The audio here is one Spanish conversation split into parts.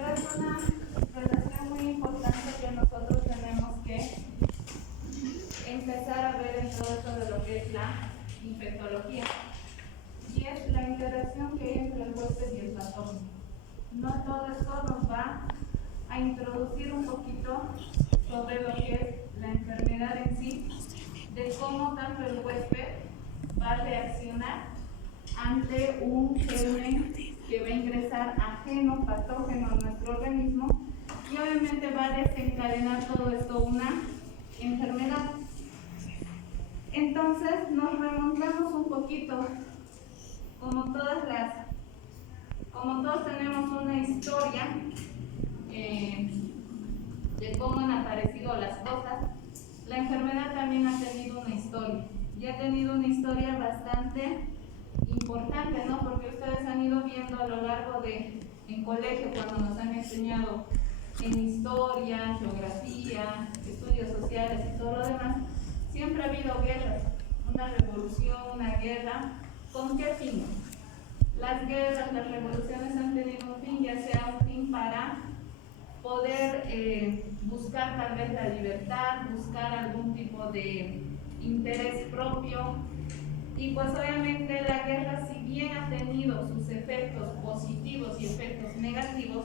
pero es una relación muy importante que nosotros tenemos que empezar a ver en todo esto de lo que es la infectología, y es la interacción que hay entre el huésped y el patógeno. No todo esto nos va a introducir un poquito sobre lo que es la enfermedad en sí, de cómo tanto el huésped va a reaccionar ante un germen que va a ingresar ajeno, patógeno a nuestro organismo, y obviamente va a desencadenar todo esto una enfermedad. Entonces nos remontamos un poquito, como todos tenemos una historia de cómo han aparecido las cosas. La enfermedad también ha tenido una historia, y ha tenido una historia bastante importante, ¿no? Porque ustedes han ido viendo a lo largo en colegio, cuando nos han enseñado en historia, geografía, estudios sociales y todo lo demás, siempre ha habido guerras, una revolución, una guerra. ¿Con qué fin? Las guerras, las revoluciones han tenido un fin, ya sea un fin para poder buscar tal vez la libertad, buscar algún tipo de interés propio. Y pues obviamente la guerra, si bien ha tenido sus efectos positivos y efectos negativos,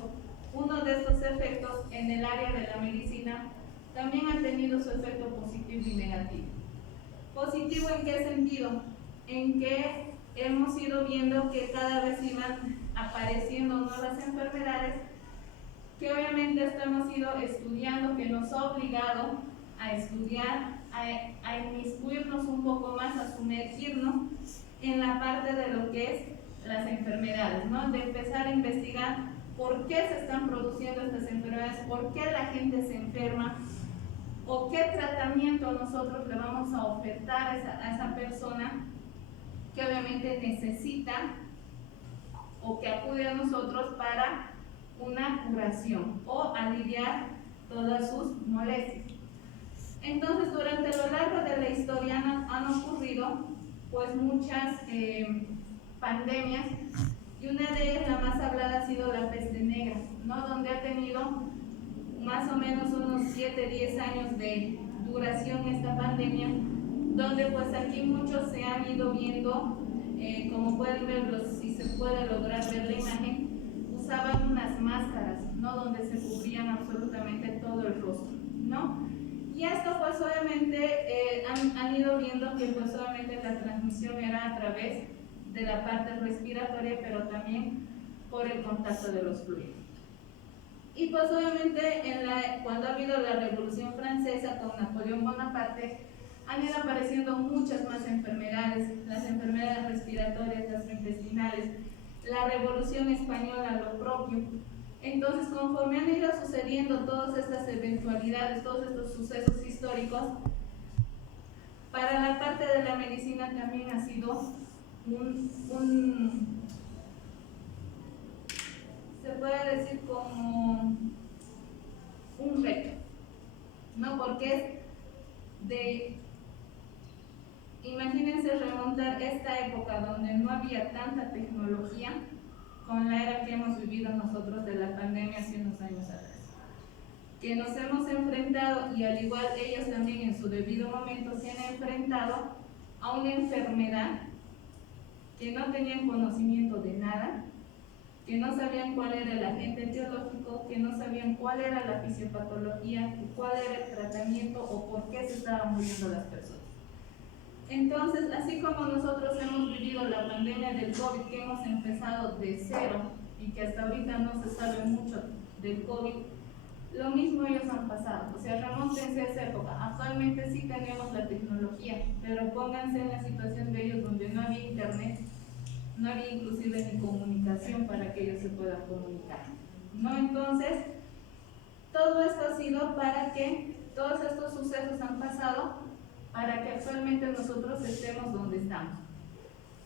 uno de estos efectos en el área de la medicina también ha tenido su efecto positivo y negativo. ¿Positivo en qué sentido? En que hemos ido viendo que cada vez iban apareciendo nuevas enfermedades, que obviamente esto hemos ido estudiando, que nos ha obligado a estudiar, a inmiscuirnos un poco más, a sumergirnos en la parte de lo que es las enfermedades, ¿no? De empezar a investigar por qué se están produciendo estas enfermedades, por qué la gente se enferma, o qué tratamiento nosotros le vamos a ofertar a esa persona que obviamente necesita o que acude a nosotros para una curación o aliviar todas sus molestias. Entonces, durante lo largo de la historia han ocurrido pues muchas pandemias, y una de ellas, la más hablada, ha sido la peste negra, ¿no? Donde ha tenido más o menos unos 7-10 años de duración esta pandemia, donde pues aquí muchos se han ido viendo, como pueden verlo, si se puede lograr ver la imagen, usaban unas máscaras, ¿no? Donde se cubrían absolutamente todo el rostro, ¿no? Y esto pues obviamente han ido viendo que pues obviamente la transmisión era a través de la parte respiratoria, pero también por el contacto de los fluidos. Y pues obviamente cuando ha habido la Revolución Francesa con Napoleón Bonaparte, han ido apareciendo muchas más enfermedades, las enfermedades respiratorias, gastrointestinales, la Revolución Española, lo propio. Entonces, conforme han ido sucediendo todas estas eventualidades, todos estos sucesos históricos, para la parte de la medicina también ha sido se puede decir como un reto, ¿no? Porque imagínense remontar esta época donde no había tanta tecnología con la era que hemos vivido nosotros de la pandemia hace unos años atrás, que nos hemos enfrentado, y al igual ellos también en su debido momento se han enfrentado a una enfermedad que no tenían conocimiento de nada, que no sabían cuál era el agente etiológico, que no sabían cuál era la fisiopatología, cuál era el tratamiento o por qué se estaban muriendo las personas. Entonces, así como nosotros hemos vivido la pandemia del COVID, que hemos empezado de cero y que hasta ahorita no se sabe mucho del COVID, lo mismo ellos han pasado. O sea, remóntense a esa época. Actualmente sí tenemos la tecnología, pero pónganse en la situación de ellos donde no había internet, no había inclusive ni comunicación para que ellos se puedan comunicar, ¿no? Entonces, todo esto ha sido para que todos estos sucesos han pasado para que actualmente nosotros estemos donde estamos.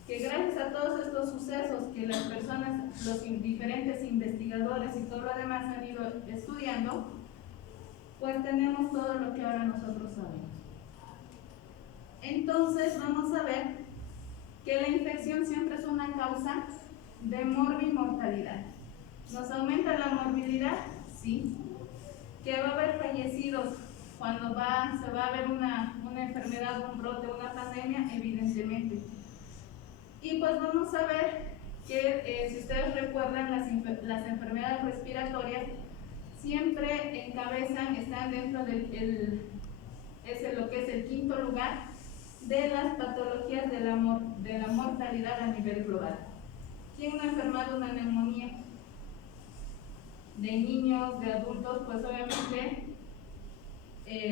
Que gracias a todos estos sucesos que las personas, los diferentes investigadores y todo lo demás han ido estudiando, pues tenemos todo lo que ahora nosotros sabemos. Entonces vamos a ver que la infección siempre es una causa de morbimortalidad. ¿Nos aumenta la morbilidad? Sí. ¿Que va a haber fallecidos cuando se va a ver una enfermedad, un brote, una pandemia? Evidentemente. Y pues vamos a ver que si ustedes recuerdan, las enfermedades respiratorias siempre encabezan, están dentro del lo que es el quinto lugar de las patologías de la mortalidad a nivel global. ¿Quién no ha enfermado una neumonía? De niños, de adultos, pues obviamente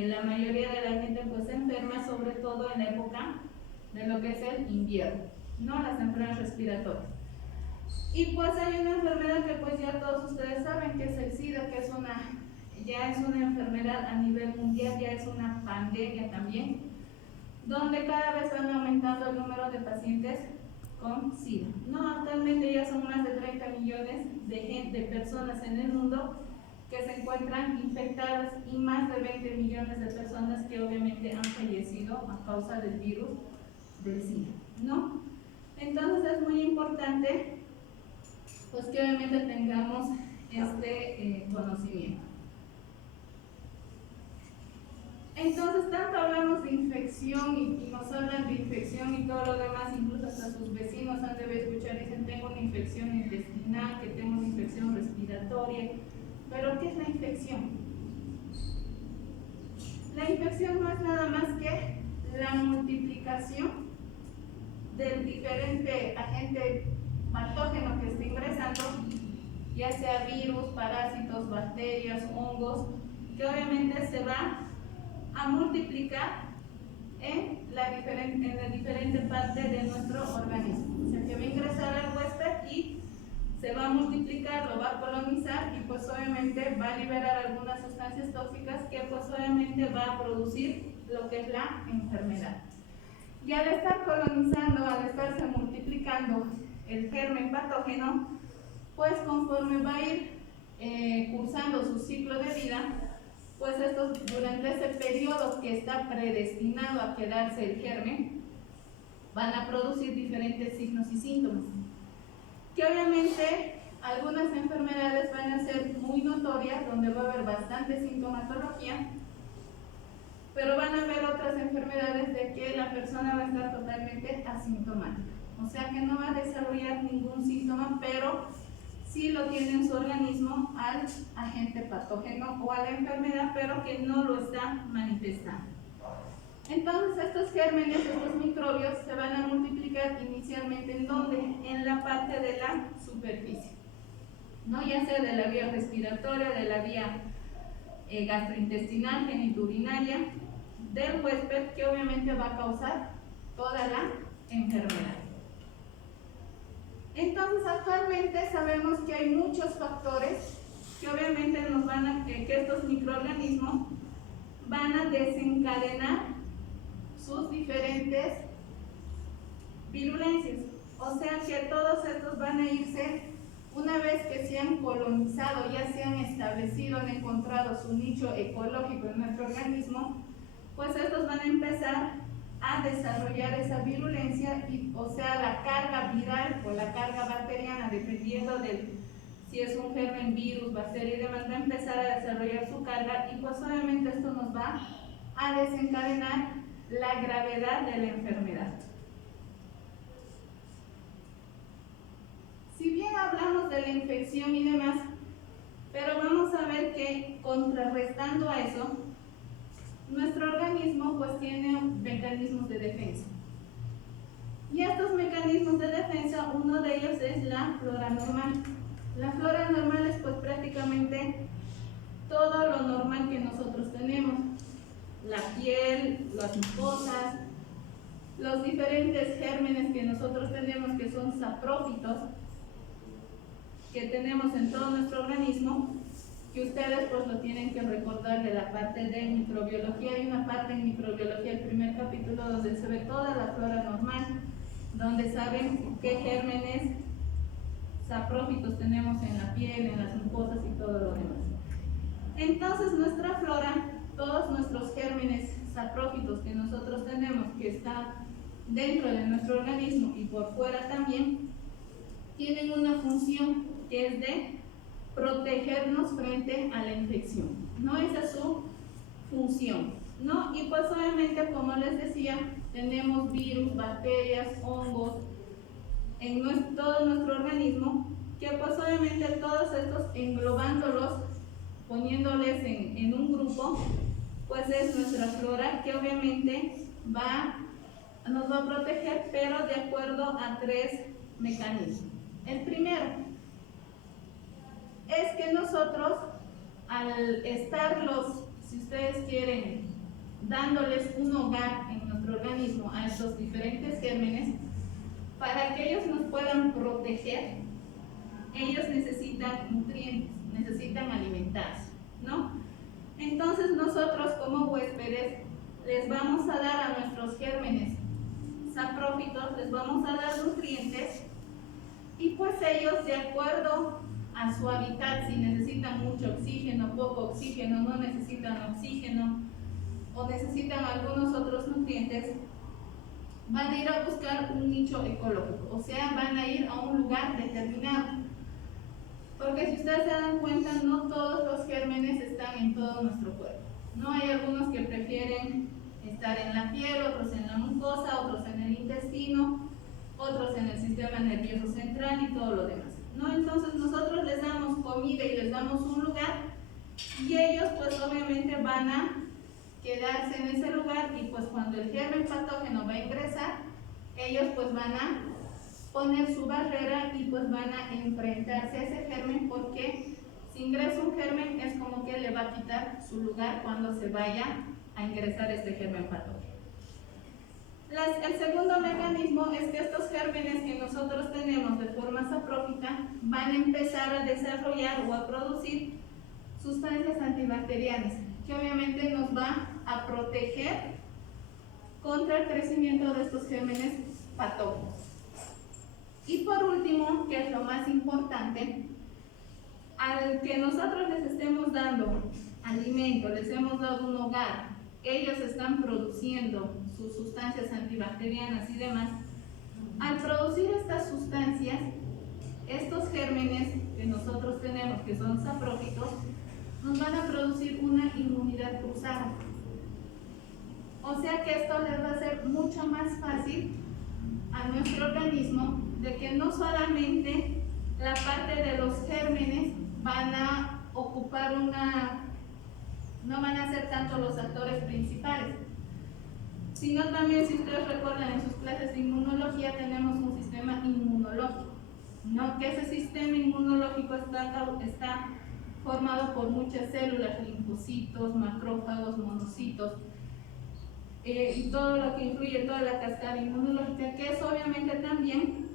la mayoría de la gente pues se enferma, sobre todo en la época de lo que es el invierno, ¿no? Las enfermedades respiratorias. Y pues hay una enfermedad que pues ya todos ustedes saben, que es el SIDA, que ya es una enfermedad a nivel mundial, ya es una pandemia también, donde cada vez van aumentando el número de pacientes con SIDA. No, actualmente ya son más de 30 millones de personas en el mundo que se encuentran infectadas y más de 20 millones de personas que obviamente han fallecido a causa del virus del SIDA, ¿no? Entonces es muy importante pues que obviamente tengamos este conocimiento. Entonces, tanto hablamos de infección y nos hablan de infección y todo lo demás, incluso hasta sus vecinos han de escuchar, dicen tengo una infección intestinal, que tengo una infección respiratoria. ¿Pero qué es la infección? La infección no es nada más que la multiplicación del diferente agente patógeno que está ingresando, ya sea virus, parásitos, bacterias, hongos, que obviamente se va a multiplicar en la diferente parte de nuestro organismo. O sea, que va a ingresar el huésped y se va a multiplicar, lo va a colonizar y pues obviamente va a liberar algunas sustancias tóxicas que pues obviamente va a producir lo que es la enfermedad. Y al estar colonizando, al estarse multiplicando el germen patógeno, pues conforme va a ir cursando su ciclo de vida, pues durante ese periodo que está predestinado a quedarse el germen, van a producir diferentes signos y síntomas, que obviamente algunas enfermedades van a ser muy notorias, donde va a haber bastante sintomatología, pero van a haber otras enfermedades de que la persona va a estar totalmente asintomática, o sea que no va a desarrollar ningún síntoma, pero sí lo tiene en su organismo al agente patógeno o a la enfermedad, pero que no lo está manifestando. Entonces estos gérmenes, estos microbios se van a multiplicar inicialmente ¿en dónde? En la parte de la superficie, ¿no? Ya sea de la vía respiratoria, de la vía gastrointestinal, genitourinaria, del huésped, que obviamente va a causar toda la enfermedad. Entonces actualmente sabemos que hay muchos factores que obviamente que estos microorganismos van a desencadenar sus diferentes virulencias, o sea que todos estos van a irse, una vez que se han colonizado, ya se han establecido, han encontrado su nicho ecológico en nuestro organismo, pues estos van a empezar a desarrollar esa virulencia, o sea la carga viral o la carga bacteriana, dependiendo de si es un germen, virus, bacteria y demás, va a empezar a desarrollar su carga y pues obviamente esto nos va a desencadenar la gravedad de la enfermedad. Si bien hablamos de la infección y demás, pero vamos a ver que contrarrestando a eso, nuestro organismo pues tiene mecanismos de defensa. Y estos mecanismos de defensa, uno de ellos es la flora normal. La flora normal es pues prácticamente todo lo normal que nosotros tenemos. La piel, las mucosas, los diferentes gérmenes que nosotros tenemos, que son saprófitos, que tenemos en todo nuestro organismo, que ustedes pues lo tienen que recordar de la parte de microbiología. Hay una parte en microbiología, el primer capítulo, donde se ve toda la flora normal, donde saben qué gérmenes saprófitos tenemos en la piel, en las mucosas y todo lo demás. Entonces nuestra flora, todos nuestros gérmenes saprófitos que nosotros tenemos, que están dentro de nuestro organismo y por fuera también, tienen una función que es de protegernos frente a la infección, ¿no? Esa es su función, ¿no? Y pues obviamente, como les decía, tenemos virus, bacterias, hongos en todo nuestro organismo, que pues obviamente todos estos, englobándolos, poniéndoles en un grupo, pues es nuestra flora, que obviamente nos va a proteger, pero de acuerdo a 3 mecanismos. El primero es que nosotros, al estarlos, si ustedes quieren, dándoles un hogar en nuestro organismo a estos diferentes gérmenes, para que ellos nos puedan proteger, ellos necesitan nutrientes, necesitan alimentarse, ¿no? Entonces nosotros como huéspedes les vamos a dar a nuestros gérmenes saprófitos, les vamos a dar nutrientes, y pues ellos, de acuerdo a su hábitat, si necesitan mucho oxígeno, poco oxígeno, no necesitan oxígeno o necesitan algunos otros nutrientes, van a ir a buscar un nicho ecológico, o sea, van a ir a un lugar determinado. Porque si ustedes se dan cuenta, no todos los gérmenes están en todo nuestro cuerpo. No, hay algunos que prefieren estar en la piel, otros en la mucosa, otros en el intestino, otros en el sistema nervioso central y todo lo demás, ¿no? Entonces nosotros les damos comida y les damos un lugar, y ellos pues obviamente van a quedarse en ese lugar, y pues cuando el germen patógeno va a ingresar, ellos pues van a poner su barrera y pues van a enfrentarse a ese germen, porque si ingresa un germen es como que le va a quitar su lugar cuando se vaya a ingresar este germen patógeno. El segundo mecanismo es que estos gérmenes que nosotros tenemos de forma saprófica van a empezar a desarrollar o a producir sustancias antibacterianas, que obviamente nos va a proteger contra el crecimiento de estos gérmenes patógenos. Y por último, que es lo más importante, al que nosotros les estemos dando alimento, les hemos dado un hogar, ellos están produciendo sus sustancias antibacterianas y demás. Al producir estas sustancias, estos gérmenes que nosotros tenemos, que son saprófitos, nos van a producir una inmunidad cruzada. O sea que esto les va a ser mucho más fácil a nuestro organismo, de que no solamente la parte de los gérmenes van a ocupar no van a ser tanto los actores principales, sino también, si ustedes recuerdan en sus clases de inmunología, tenemos un sistema inmunológico, ¿no? Que ese sistema inmunológico está formado por muchas células, linfocitos, macrófagos, monocitos, y todo lo que incluye toda la cascada inmunológica, que eso obviamente también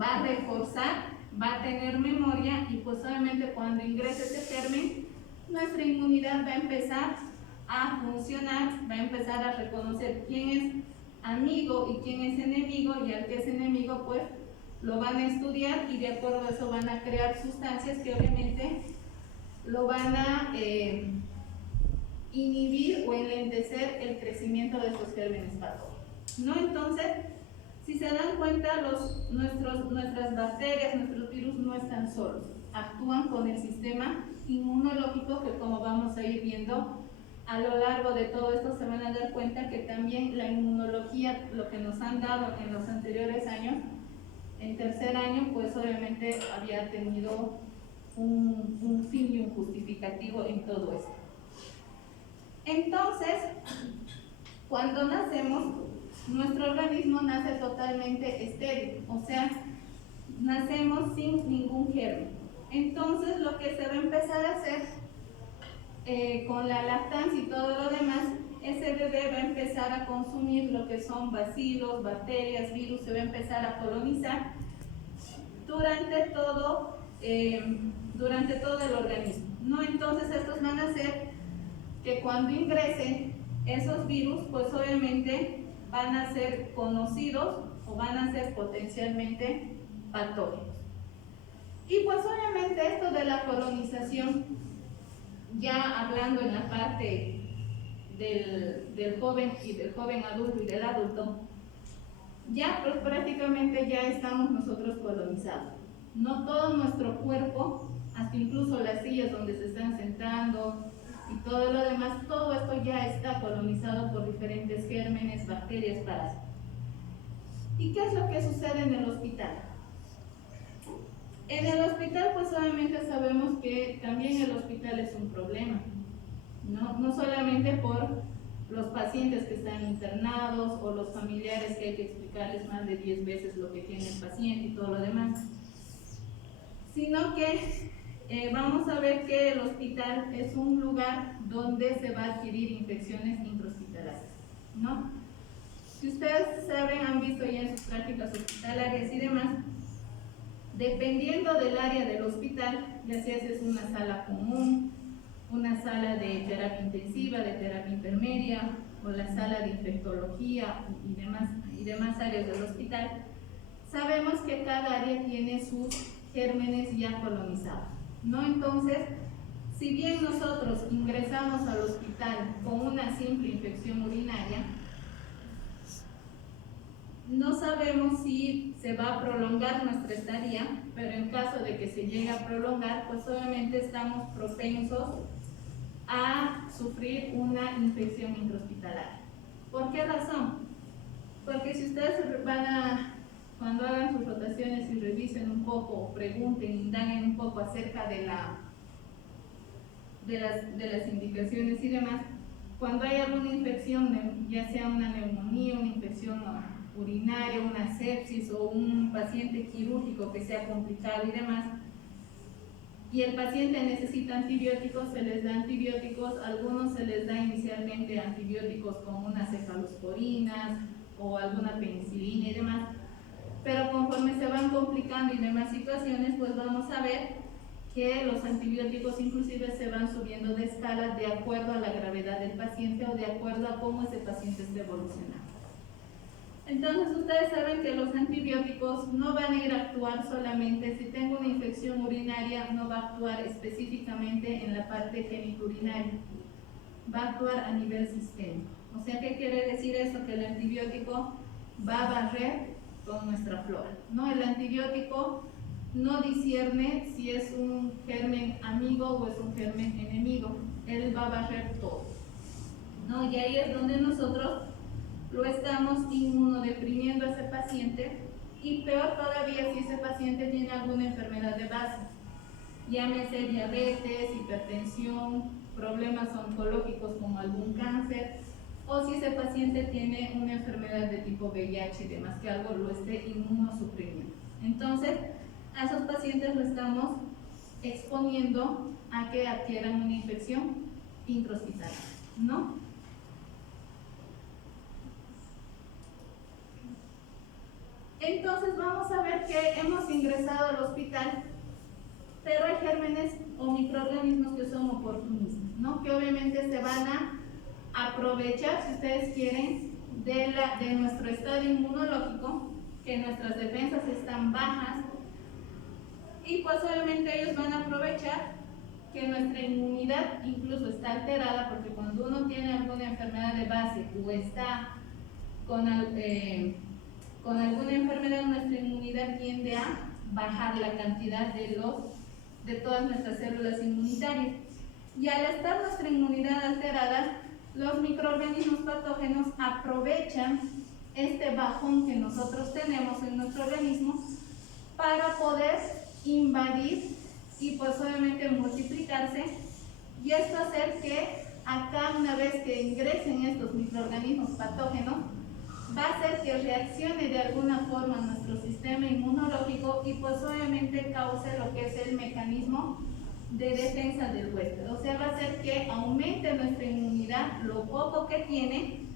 va a reforzar, va a tener memoria, y pues obviamente cuando ingrese ese germen, nuestra inmunidad va a empezar a funcionar, va a empezar a reconocer quién es amigo y quién es enemigo, y al que es enemigo pues lo van a estudiar, y de acuerdo a eso van a crear sustancias que obviamente lo van a inhibir o enlentecer el crecimiento de estos gérmenes patógenos, ¿no? Entonces, si se dan cuenta, nuestras bacterias, nuestros virus no están solos, actúan con el sistema inmunológico, que como vamos a ir viendo a lo largo de todo esto, se van a dar cuenta que también la inmunología, lo que nos han dado en los anteriores años, en tercer año, pues obviamente había tenido un fin y un justificativo en todo esto. Entonces, cuando nacemos, nuestro organismo nace totalmente estéril, o sea, nacemos sin ningún germen. Entonces, lo que se va a empezar a hacer con la lactancia y todo lo demás, ese bebé va a empezar a consumir lo que son bacilos, bacterias, virus, se va a empezar a colonizar durante todo el organismo, ¿no? Entonces, estos van a hacer que cuando ingresen esos virus, pues obviamente van a ser conocidos o van a ser potencialmente patógenos. Y pues obviamente esto de la colonización, ya hablando en la parte del joven y del joven adulto y del adulto, ya pues prácticamente ya estamos nosotros colonizados. No todo nuestro cuerpo, hasta incluso sillas donde se están sentando y todo lo demás, todo esto ya está colonizado por diferentes gérmenes, bacterias, parásitos. ¿Y qué es lo que sucede en el hospital? En el hospital, pues obviamente sabemos que también el hospital es un problema, no solamente por los pacientes que están internados o los familiares que hay que explicarles más de 10 veces lo que tiene el paciente y todo lo demás, sino que vamos a ver que el hospital es un lugar donde se va a adquirir infecciones intrahospitalarias, ¿no? Si ustedes saben, han visto ya en sus prácticas hospitalarias y demás, dependiendo del área del hospital, ya sea si es una sala común, una sala de terapia intensiva, de terapia intermedia, o la sala de infectología y demás áreas del hospital, sabemos que cada área tiene sus gérmenes ya colonizados, ¿no? Entonces, si bien nosotros ingresamos al hospital con una simple infección urinaria, no sabemos si se va a prolongar nuestra estadía, pero en caso de que se llegue a prolongar, pues obviamente estamos propensos a sufrir una infección intrahospitalaria. ¿Por qué razón? Porque si ustedes cuando hagan sus rotaciones y revisen un poco, pregunten, indaguen un poco acerca de las indicaciones y demás, cuando hay alguna infección, ya sea una neumonía, una infección urinaria, una sepsis o un paciente quirúrgico que sea complicado y demás, y el paciente necesita antibióticos, se les da antibióticos, algunos se les da inicialmente antibióticos como unas cefalosporinas o alguna penicilina y demás, pero conforme se van complicando y demás situaciones, pues vamos a ver que los antibióticos inclusive se van subiendo de escala de acuerdo a la gravedad del paciente o de acuerdo a cómo ese paciente esté evolucionando. Entonces ustedes saben que los antibióticos no van a ir a actuar solamente, si tengo una infección urinaria, no va a actuar específicamente en la parte genitourinaria, va a actuar a nivel sistémico. O sea, ¿qué quiere decir eso? Que el antibiótico va a barrer con nuestra flora, ¿no? El antibiótico no discierne si es un germen amigo o es un germen enemigo, él va a barrer todo, ¿no? Y ahí es donde nosotros lo estamos inmunodeprimiendo a ese paciente, y peor todavía si ese paciente tiene alguna enfermedad de base, llámese diabetes, hipertensión, problemas oncológicos como algún cáncer, o si ese paciente tiene una enfermedad de tipo VIH y demás, que algo lo esté inmunosuprimiendo. Entonces, a esos pacientes lo estamos exponiendo a que adquieran una infección intrahospitalaria, ¿no? Entonces vamos a ver que hemos ingresado al hospital, pero hay gérmenes o microorganismos que son oportunistas, ¿no? Que obviamente se van a aprovechar, si ustedes quieren, de nuestro estado inmunológico, que nuestras defensas están bajas, y pues obviamente ellos van a aprovechar que nuestra inmunidad incluso está alterada, porque cuando uno tiene alguna enfermedad de base o está con alguna enfermedad, nuestra inmunidad tiende a bajar la cantidad de todas nuestras células inmunitarias. Y al estar nuestra inmunidad alterada, los microorganismos patógenos aprovechan este bajón que nosotros tenemos en nuestro organismo para poder invadir y pues obviamente multiplicarse, y esto hacer que acá, una vez que ingresen estos microorganismos patógenos, va a hacer que reaccione de alguna forma nuestro sistema inmunológico y pues obviamente cause lo que es el mecanismo de defensa del huésped. O sea, va a hacer que aumente nuestra inmunidad, lo poco que tiene,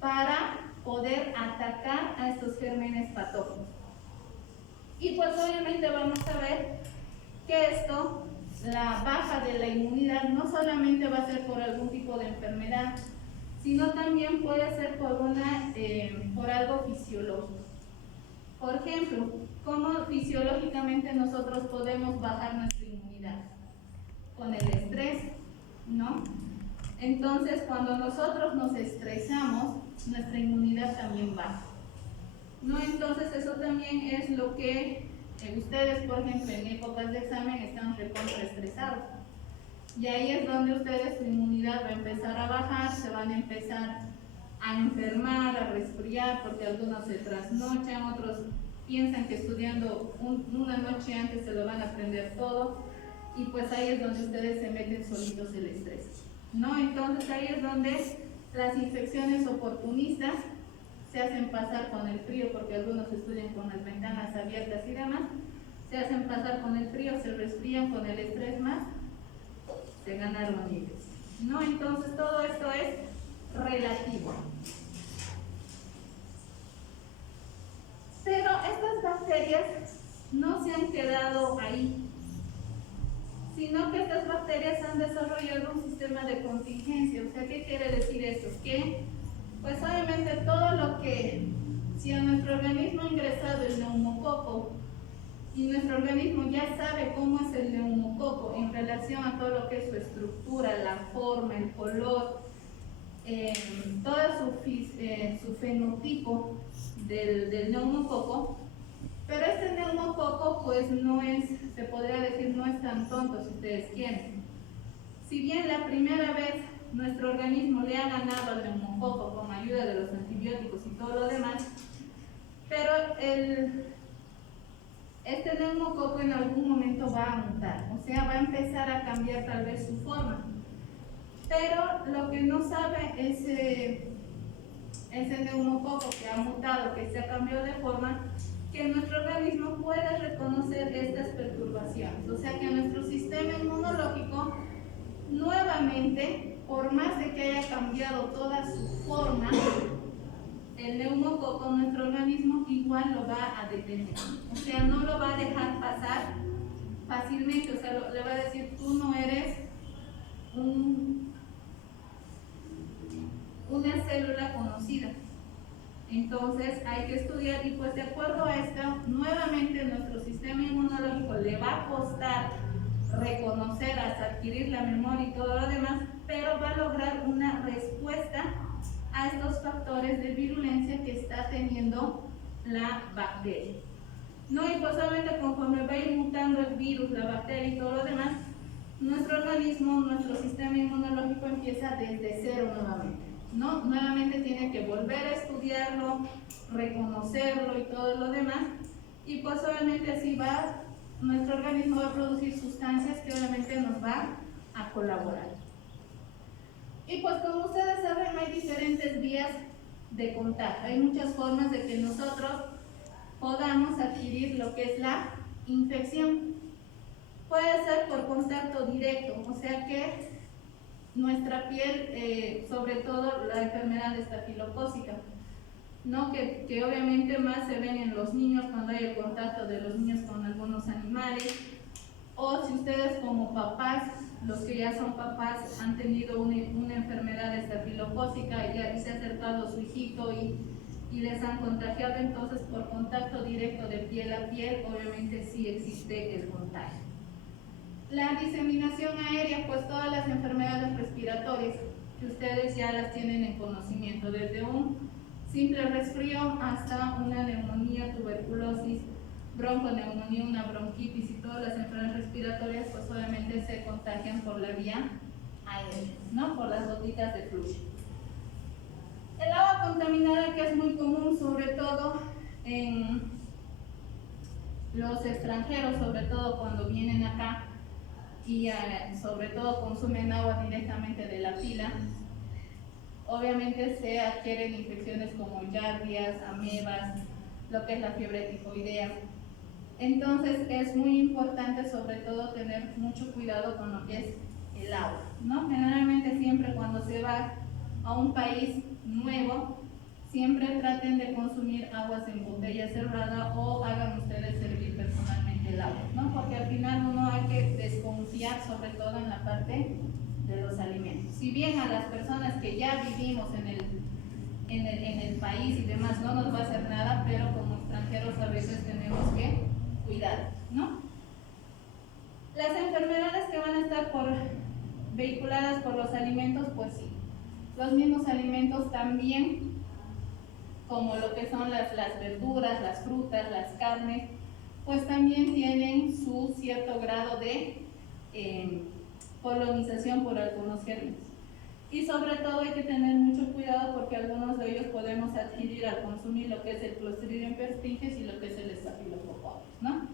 para poder atacar a estos gérmenes patógenos. Y pues obviamente vamos a ver que esto, la baja de la inmunidad, no solamente va a ser por algún tipo de enfermedad, sino también puede ser por algo fisiológico. Por ejemplo, ¿cómo fisiológicamente nosotros podemos bajar nuestra inmunidad? Con el estrés, ¿no? Entonces, cuando nosotros nos estresamos, nuestra inmunidad también baja, ¿no? Entonces, eso también es lo que ustedes, por ejemplo, en épocas de examen están recontraestresados. Y ahí es donde ustedes su inmunidad va a empezar a bajar, se van a empezar a enfermar, a resfriar, porque algunos se trasnochan, otros piensan que estudiando una noche antes se lo van a aprender todo, y pues ahí es donde ustedes se meten solitos el estrés, ¿no? Entonces ahí es donde las infecciones oportunistas se hacen pasar con el frío, porque algunos estudian con las ventanas abiertas y demás, se hacen pasar con el frío, se resfrían con el estrés más, se ganaron niveles, ¿no? Entonces todo esto es relativo. Pero estas bacterias no se han quedado ahí, sino que estas bacterias han desarrollado un sistema de contingencia. O sea, ¿qué quiere decir esto? Que, pues obviamente todo lo que, si a nuestro organismo ha ingresado el neumococo, y nuestro organismo ya sabe cómo es el neumococo en relación a todo lo que es su estructura, la forma, el color, todo su fenotipo del neumococo, pero este neumococo pues no es, se podría decir, no es tan tonto si ustedes quieren. Si bien la primera vez nuestro organismo le ha ganado al neumococo con ayuda de los antibióticos y todo lo demás, pero este neumococo en algún momento va a mutar, o sea, va a empezar a cambiar tal vez su forma. Pero lo que no sabe ese neumococo que ha mutado, que se ha cambiado de forma, que nuestro organismo puede reconocer estas perturbaciones. O sea que nuestro sistema inmunológico, nuevamente, por más de que haya cambiado toda su forma, el neumococo, nuestro organismo igual lo va a detener. O sea, no lo va a dejar pasar fácilmente. O sea, le va a decir, tú no eres una célula conocida. Entonces hay que estudiar, y pues de acuerdo a esto, nuevamente nuestro sistema inmunológico le va a costar reconocer hasta adquirir la memoria y todo lo demás, pero va a lograr una respuesta a estos factores de virulencia que está teniendo la bacteria, ¿no? Y pues obviamente conforme va a ir mutando el virus, la bacteria y todo lo demás, nuestro organismo, nuestro sistema inmunológico empieza desde cero nuevamente, ¿no? Nuevamente tiene que volver a estudiarlo, reconocerlo y todo lo demás, y pues obviamente así nuestro organismo va a producir sustancias que obviamente nos van a colaborar. Y pues como ustedes saben, hay diferentes vías de contagio, hay muchas formas de que nosotros podamos adquirir lo que es la infección. Puede ser por contacto directo, o sea que nuestra piel, sobre todo la enfermedad estafilocócica, ¿no? que obviamente más se ven en los niños cuando hay el contacto de los niños con algunos animales, o si ustedes como papás, los que ya son papás, han tenido una enfermedad estafilocócica y se ha acercado a su hijito y les han contagiado, entonces por contacto directo de piel a piel, obviamente sí existe el contagio. La diseminación aérea, pues todas las enfermedades respiratorias que ustedes ya las tienen en conocimiento, desde un simple resfrío hasta una neumonía, tuberculosis, bronconeumonía, una bronquitis, y todas las enfermedades respiratorias pues obviamente se contagian por la vía aérea, ¿no? Por las gotitas de flujo. El agua contaminada, que es muy común sobre todo en los extranjeros, sobre todo cuando vienen acá y sobre todo consumen agua directamente de la pila, obviamente se adquieren infecciones como yardias, amebas, lo que es la fiebre tifoidea. Entonces es muy importante sobre todo tener mucho cuidado con lo que es el agua, ¿no? Generalmente siempre cuando se va a un país nuevo, siempre traten de consumir aguas en botella cerrada o hagan ustedes servir personalmente el agua, ¿no? Porque al final uno hay que desconfiar sobre todo en la parte de los alimentos. Si bien a las personas que ya vivimos en el país y demás no nos va a hacer nada, pero como extranjeros a veces tenemos que cuidar, ¿no? Las enfermedades que van a estar vehiculadas por los alimentos, pues sí. Los mismos alimentos también, como lo que son las verduras, las frutas, las carnes, pues también tienen su cierto grado de colonización por algunos gérmenes. Y sobre todo hay que tener mucho cuidado porque algunos de ellos podemos adquirir al consumir lo que es el Clostridium perfringens y lo que es el Staphylococcus aureus, ¿no?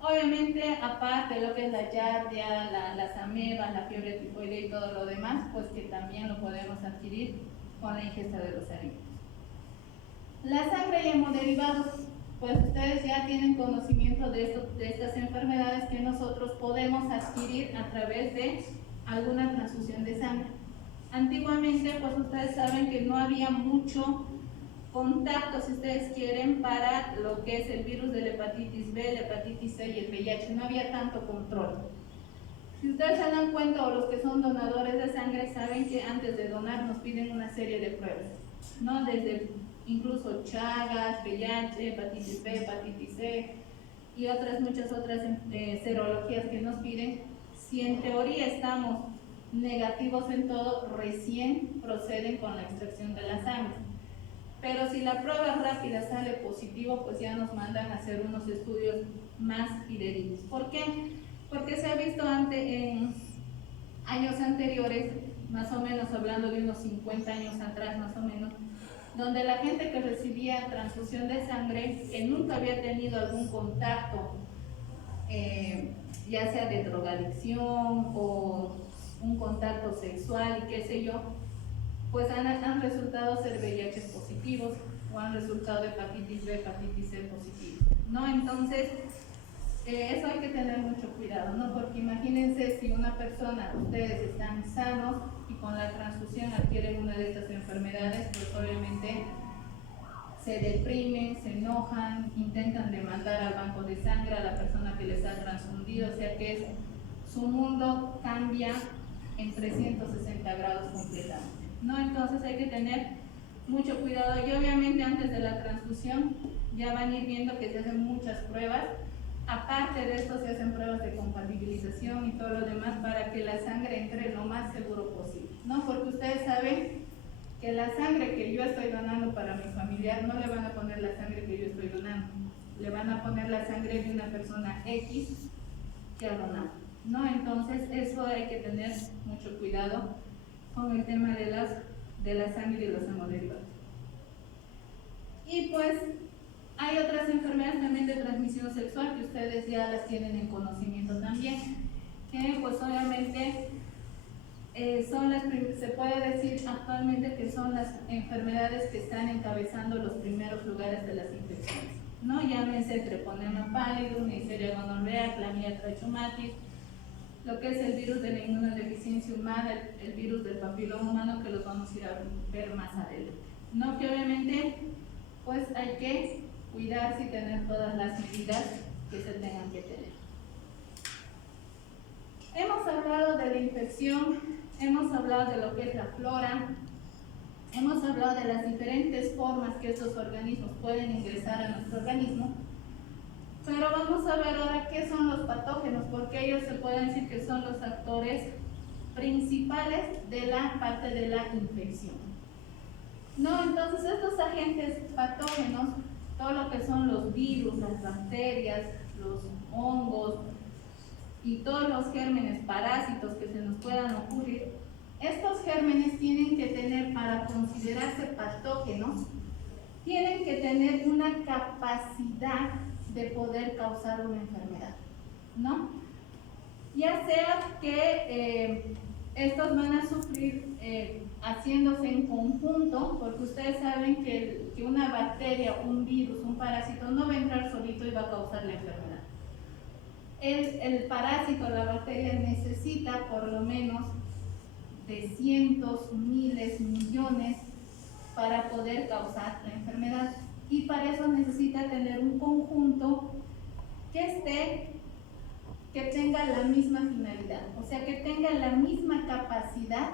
Obviamente, aparte de lo que es la giardia, las amebas, la fiebre tifoidea y todo lo demás, pues que también lo podemos adquirir con la ingesta de los alimentos. La sangre y hemoderivados, pues ustedes ya tienen conocimiento de estas enfermedades que nosotros podemos adquirir a través de alguna transfusión de sangre. Antiguamente, pues ustedes saben que no había mucho contacto, si ustedes quieren, para lo que es el virus de la hepatitis B, la hepatitis C y el VIH. No había tanto control. Si ustedes se dan cuenta, o los que son donadores de sangre saben que antes de donar nos piden una serie de pruebas, ¿no? Desde incluso Chagas, VIH, hepatitis B, hepatitis C y muchas otras serologías que nos piden. Si en teoría estamos negativos en todo, recién proceden con la extracción de la sangre. Pero si la prueba rápida sale positivo, pues ya nos mandan a hacer unos estudios más fidedignos. ¿Por qué? Porque se ha visto en años anteriores, más o menos hablando de unos 50 años atrás más o menos, donde la gente que recibía transfusión de sangre, que nunca había tenido algún contacto, ya sea de drogadicción o un contacto sexual y qué sé yo, pues han resultado ser VIH positivos o han resultado de hepatitis B, hepatitis C positivos, ¿no? Entonces, eso hay que tener mucho cuidado, ¿no? Porque imagínense si una persona, ustedes están sanos y con la transfusión adquieren una de estas enfermedades, pues obviamente se deprimen, se enojan, intentan demandar al banco de sangre, a la persona que les ha transfundido, o sea que su mundo cambia en 360 grados completamente, ¿no? Entonces hay que tener mucho cuidado y obviamente antes de la transfusión ya van a ir viendo que se hacen muchas pruebas. Aparte de esto se hacen pruebas de compatibilización y todo lo demás para que la sangre entre lo más seguro posible, ¿no? Porque ustedes saben que la sangre que yo estoy donando para mi familiar no le van a poner la sangre que yo estoy donando, le van a poner la sangre de una persona X que ha donado, ¿no? Entonces eso hay que tener mucho cuidado con el tema de la sangre y los hemoderivados. Y pues hay otras enfermedades también de transmisión sexual que ustedes ya las tienen en conocimiento también, que pues obviamente se puede decir actualmente que son las enfermedades que están encabezando los primeros lugares de las infecciones, ¿no? Llámense treponema pallidum, Neisseria gonorrhea, Chlamydia trachomatis, lo que es el virus de la inmunodeficiencia humana, el virus del papiloma humano, que los vamos a ir a ver más adelante, ¿no? Que obviamente pues hay que cuidarse y tener todas las medidas que se tengan que tener. Hemos hablado de la infección, hemos hablado de lo que es la flora, hemos hablado de las diferentes formas que estos organismos pueden ingresar a nuestro organismo, pero vamos a ver ahora qué son los patógenos, porque ellos se pueden decir que son los actores principales de la parte de la infección, ¿no? Entonces estos agentes patógenos, todo lo que son los virus, las bacterias, los hongos y todos los gérmenes parásitos que se nos puedan ocurrir, estos gérmenes tienen que tener, para considerarse patógenos, tienen que tener una capacidad de poder causar una enfermedad, ¿no? Ya sea que estos van a sufrir haciéndose en conjunto, porque ustedes saben que una bacteria, un virus, un parásito no va a entrar solito y va a causar la enfermedad. El parásito, la bacteria, necesita por lo menos de cientos, miles, millones para poder causar la enfermedad, y para eso necesita tener un conjunto que tenga la misma finalidad, o sea, que tenga la misma capacidad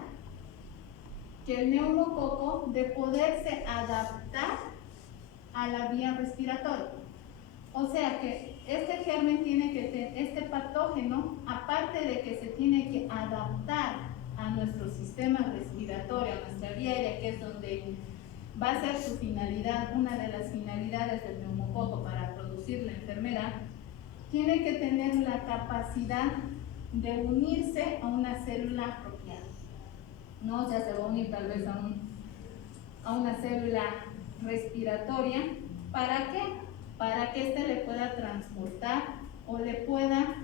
que el neumococo de poderse adaptar a la vía respiratoria. O sea que este germen tiene que tener, este patógeno, aparte de que se tiene que adaptar a nuestro sistema respiratorio, a nuestra vía aérea, que es donde va a ser su finalidad, una de las finalidades del neumococo para producir la enfermedad, tiene que tener la capacidad de unirse a una célula apropiada, ¿no? Ya se va a unir tal vez a una célula respiratoria. ¿Para qué? Para que éste le pueda transportar o le pueda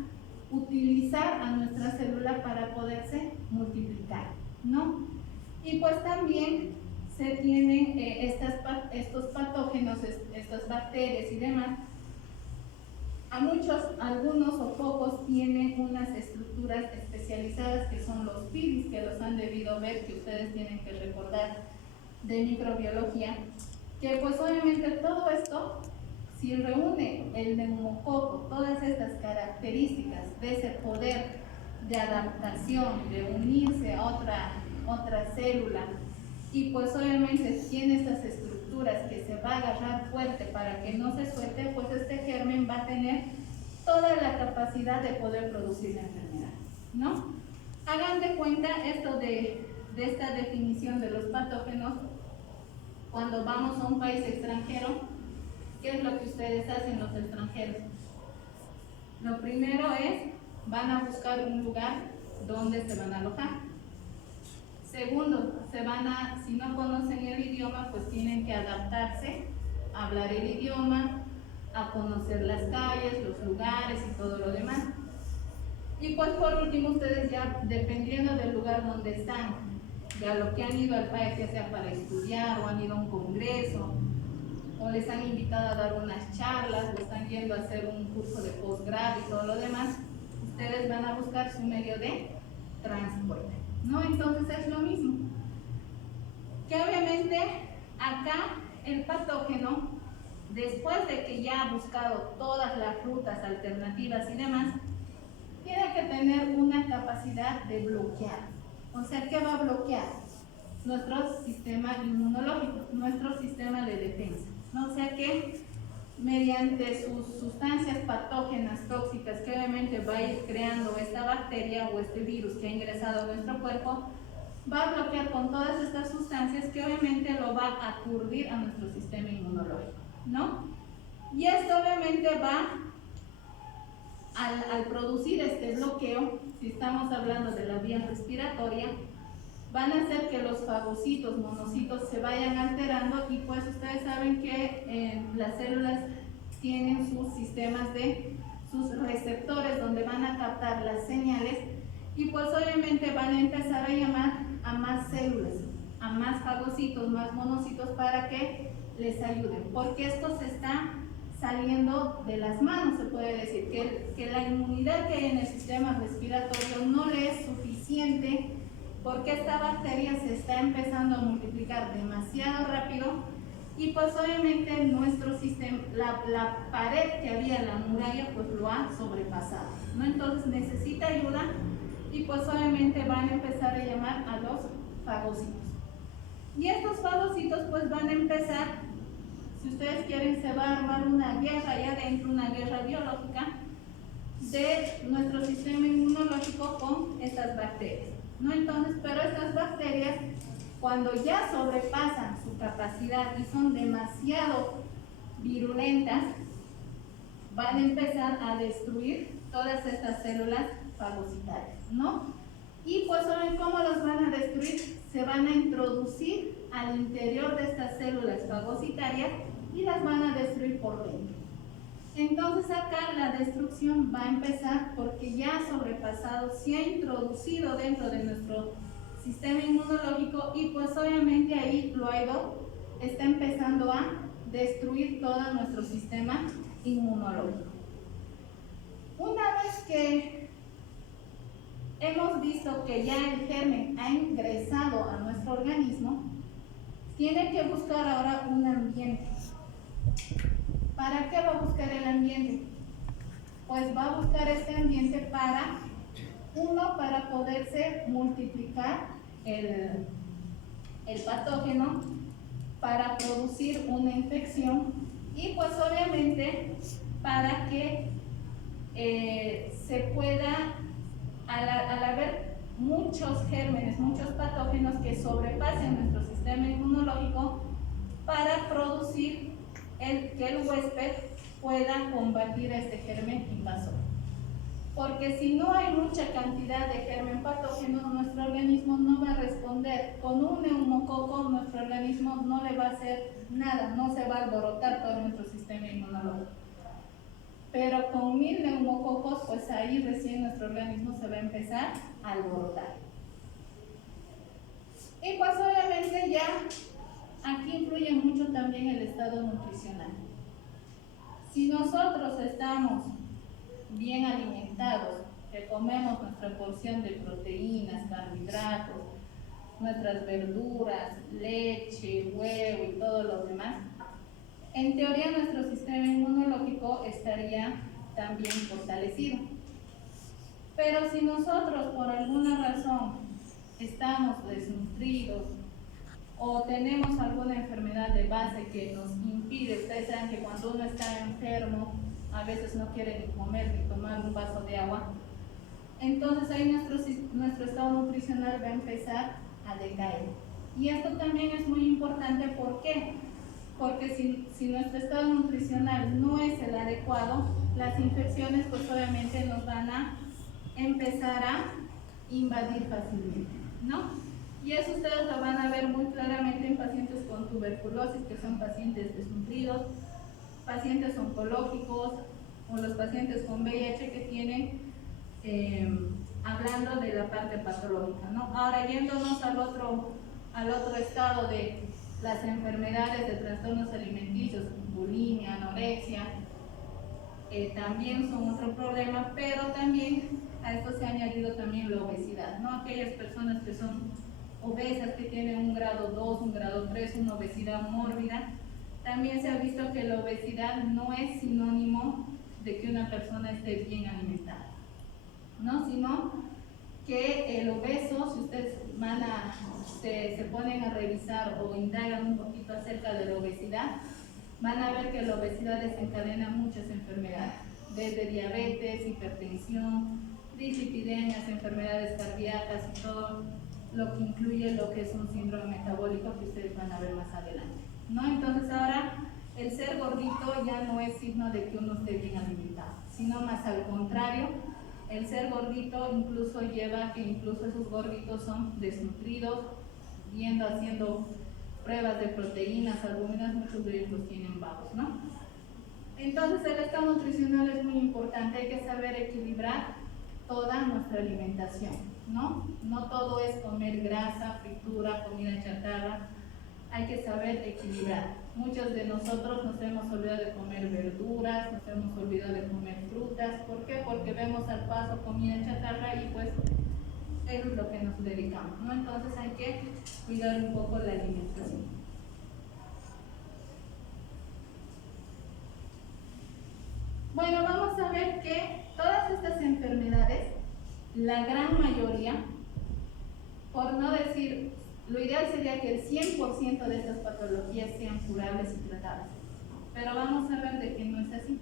utilizar a nuestra célula para poderse multiplicar, ¿no? Y pues también se tienen estos patógenos, estas bacterias y demás. Algunos o pocos tienen unas estructuras especializadas que son los PIDIS, que los han debido ver, que ustedes tienen que recordar de microbiología, que pues obviamente todo esto, si reúne el neumococo, todas estas características de ese poder de adaptación, de unirse a otra célula, y pues obviamente tiene estas estructuras que se va a agarrar fuerte para que no se suelte, pues este germen va a tener toda la capacidad de poder producir la enfermedad, ¿no? Hagan de cuenta esto de esta definición de los patógenos. Cuando vamos a un país extranjero, ¿qué es lo que ustedes hacen los extranjeros? Lo primero es, van a buscar un lugar donde se van a alojar. Segundo, si no conocen el idioma, pues tienen que adaptarse a hablar el idioma, a conocer las calles, los lugares y todo lo demás. Y pues por último, ustedes ya, dependiendo del lugar donde están, ya lo que han ido al país, ya sea para estudiar o han ido a un congreso, o les han invitado a dar unas charlas, o están yendo a hacer un curso de posgrado y todo lo demás, ustedes van a buscar su medio de transporte, ¿no? Entonces es lo mismo. Que obviamente acá el patógeno, después de que ya ha buscado todas las rutas alternativas y demás, tiene que tener una capacidad de bloquear. O sea, ¿qué va a bloquear? Nuestro sistema inmunológico, nuestro sistema de defensa, ¿no? O sea que mediante sus sustancias patógenas tóxicas que obviamente va a ir creando esta bacteria o este virus que ha ingresado a nuestro cuerpo, va a bloquear con todas estas sustancias que obviamente lo va a aturdir a nuestro sistema inmunológico, ¿no? Y esto obviamente va, al producir este bloqueo, si estamos hablando de la vía respiratoria, van a hacer que los fagocitos, monocitos se vayan alterando, y pues ustedes saben que las células tienen sus sistemas sus receptores donde van a captar las señales, y pues obviamente van a empezar a llamar a más células, a más fagocitos, más monocitos para que les ayuden, porque esto se está saliendo de las manos. Se puede decir que la inmunidad que hay en el sistema respiratorio no le es suficiente, porque esta bacteria se está empezando a multiplicar demasiado rápido, y pues obviamente nuestro sistema, la pared que había, la muralla, pues lo ha sobrepasado, ¿no? Entonces necesita ayuda, y pues obviamente van a empezar a llamar a los fagocitos, y estos fagocitos pues van a empezar, si ustedes quieren, se va a armar una guerra allá adentro, una guerra biológica de nuestro sistema inmunológico con estas bacterias, ¿no? Entonces, pero estas bacterias, cuando ya sobrepasan su capacidad y son demasiado virulentas, van a empezar a destruir todas estas células fagocitarias, ¿no? Y pues, ¿saben cómo los van a destruir? Se van a introducir al interior de estas células fagocitarias y las van a destruir por dentro. Entonces acá la destrucción va a empezar porque ya ha sobrepasado, se ha introducido dentro de nuestro sistema inmunológico, y pues obviamente ahí está empezando a destruir todo nuestro sistema inmunológico. Una vez que hemos visto que ya el germen ha ingresado a nuestro organismo, tiene que buscar ahora un ambiente. ¿Para qué va a buscar el ambiente? Pues va a buscar este ambiente para poderse multiplicar el patógeno, para producir una infección, y pues obviamente para que se pueda, al haber muchos gérmenes, muchos patógenos que sobrepasen nuestro sistema inmunológico, para producir que el huésped pueda combatir a este germen invasor. Porque si no hay mucha cantidad de germen patógeno, nuestro organismo no va a responder. Con un neumococo, nuestro organismo no le va a hacer nada, no se va a alborotar todo nuestro sistema inmunológico. Pero con 1000 neumococos, pues ahí recién nuestro organismo se va a empezar a alborotar. Y pues obviamente ya aquí influye mucho también el estado nutricional. Si nosotros estamos bien alimentados, que comemos nuestra porción de proteínas, carbohidratos, nuestras verduras, leche, huevo y todo lo demás, en teoría nuestro sistema inmunológico estaría también fortalecido. Pero si nosotros por alguna razón estamos desnutridos o tenemos alguna enfermedad de base que nos impide, ustedes saben que cuando uno está enfermo a veces no quiere ni comer ni tomar un vaso de agua, entonces ahí nuestro estado nutricional va a empezar a decaer. Y esto también es muy importante, ¿por qué? Porque si nuestro estado nutricional no es el adecuado, las infecciones pues obviamente nos van a empezar a invadir fácilmente, ¿no? Y eso ustedes lo van a ver muy claramente en pacientes con tuberculosis, que son pacientes desnutridos, pacientes oncológicos o los pacientes con VIH que tienen, hablando de la parte patológica, ¿no? Ahora yéndonos al otro estado de las enfermedades de trastornos alimenticios, bulimia, anorexia, también son otro problema, pero también a esto se ha añadido también la obesidad, ¿no? Aquellas personas que son obesas, que tienen un grado 2, un grado 3, una obesidad mórbida, también se ha visto que la obesidad no es sinónimo de que una persona esté bien alimentada, ¿no? Sino que el obeso, si ustedes se ponen a revisar o indagan un poquito acerca de la obesidad, van a ver que la obesidad desencadena muchas enfermedades, desde diabetes, hipertensión, dislipidemias, enfermedades cardíacas y todo lo que incluye lo que es un síndrome metabólico que ustedes van a ver más adelante, ¿no? Entonces ahora el ser gordito ya no es signo de que uno esté bien alimentado, sino más al contrario, el ser gordito incluso lleva que incluso esos gorditos son desnutridos, haciendo pruebas de proteínas, albuminas, muchos de ellos los tienen bajos, ¿no? Entonces el estado nutricional es muy importante, hay que saber equilibrar toda nuestra alimentación, ¿no? No todo es comer grasa, fritura, comida chatarra, hay que saber equilibrar. Muchos de nosotros nos hemos olvidado de comer verduras, nos hemos olvidado de comer frutas. ¿Por qué? Porque vemos al paso comida chatarra y pues eso es lo que nos dedicamos, ¿no? Entonces hay que cuidar un poco la alimentación. Bueno, vamos a ver que todas estas enfermedades, la gran mayoría, por no decir, lo ideal sería que el 100% de estas patologías sean curables y tratables, pero vamos a ver de que no es así,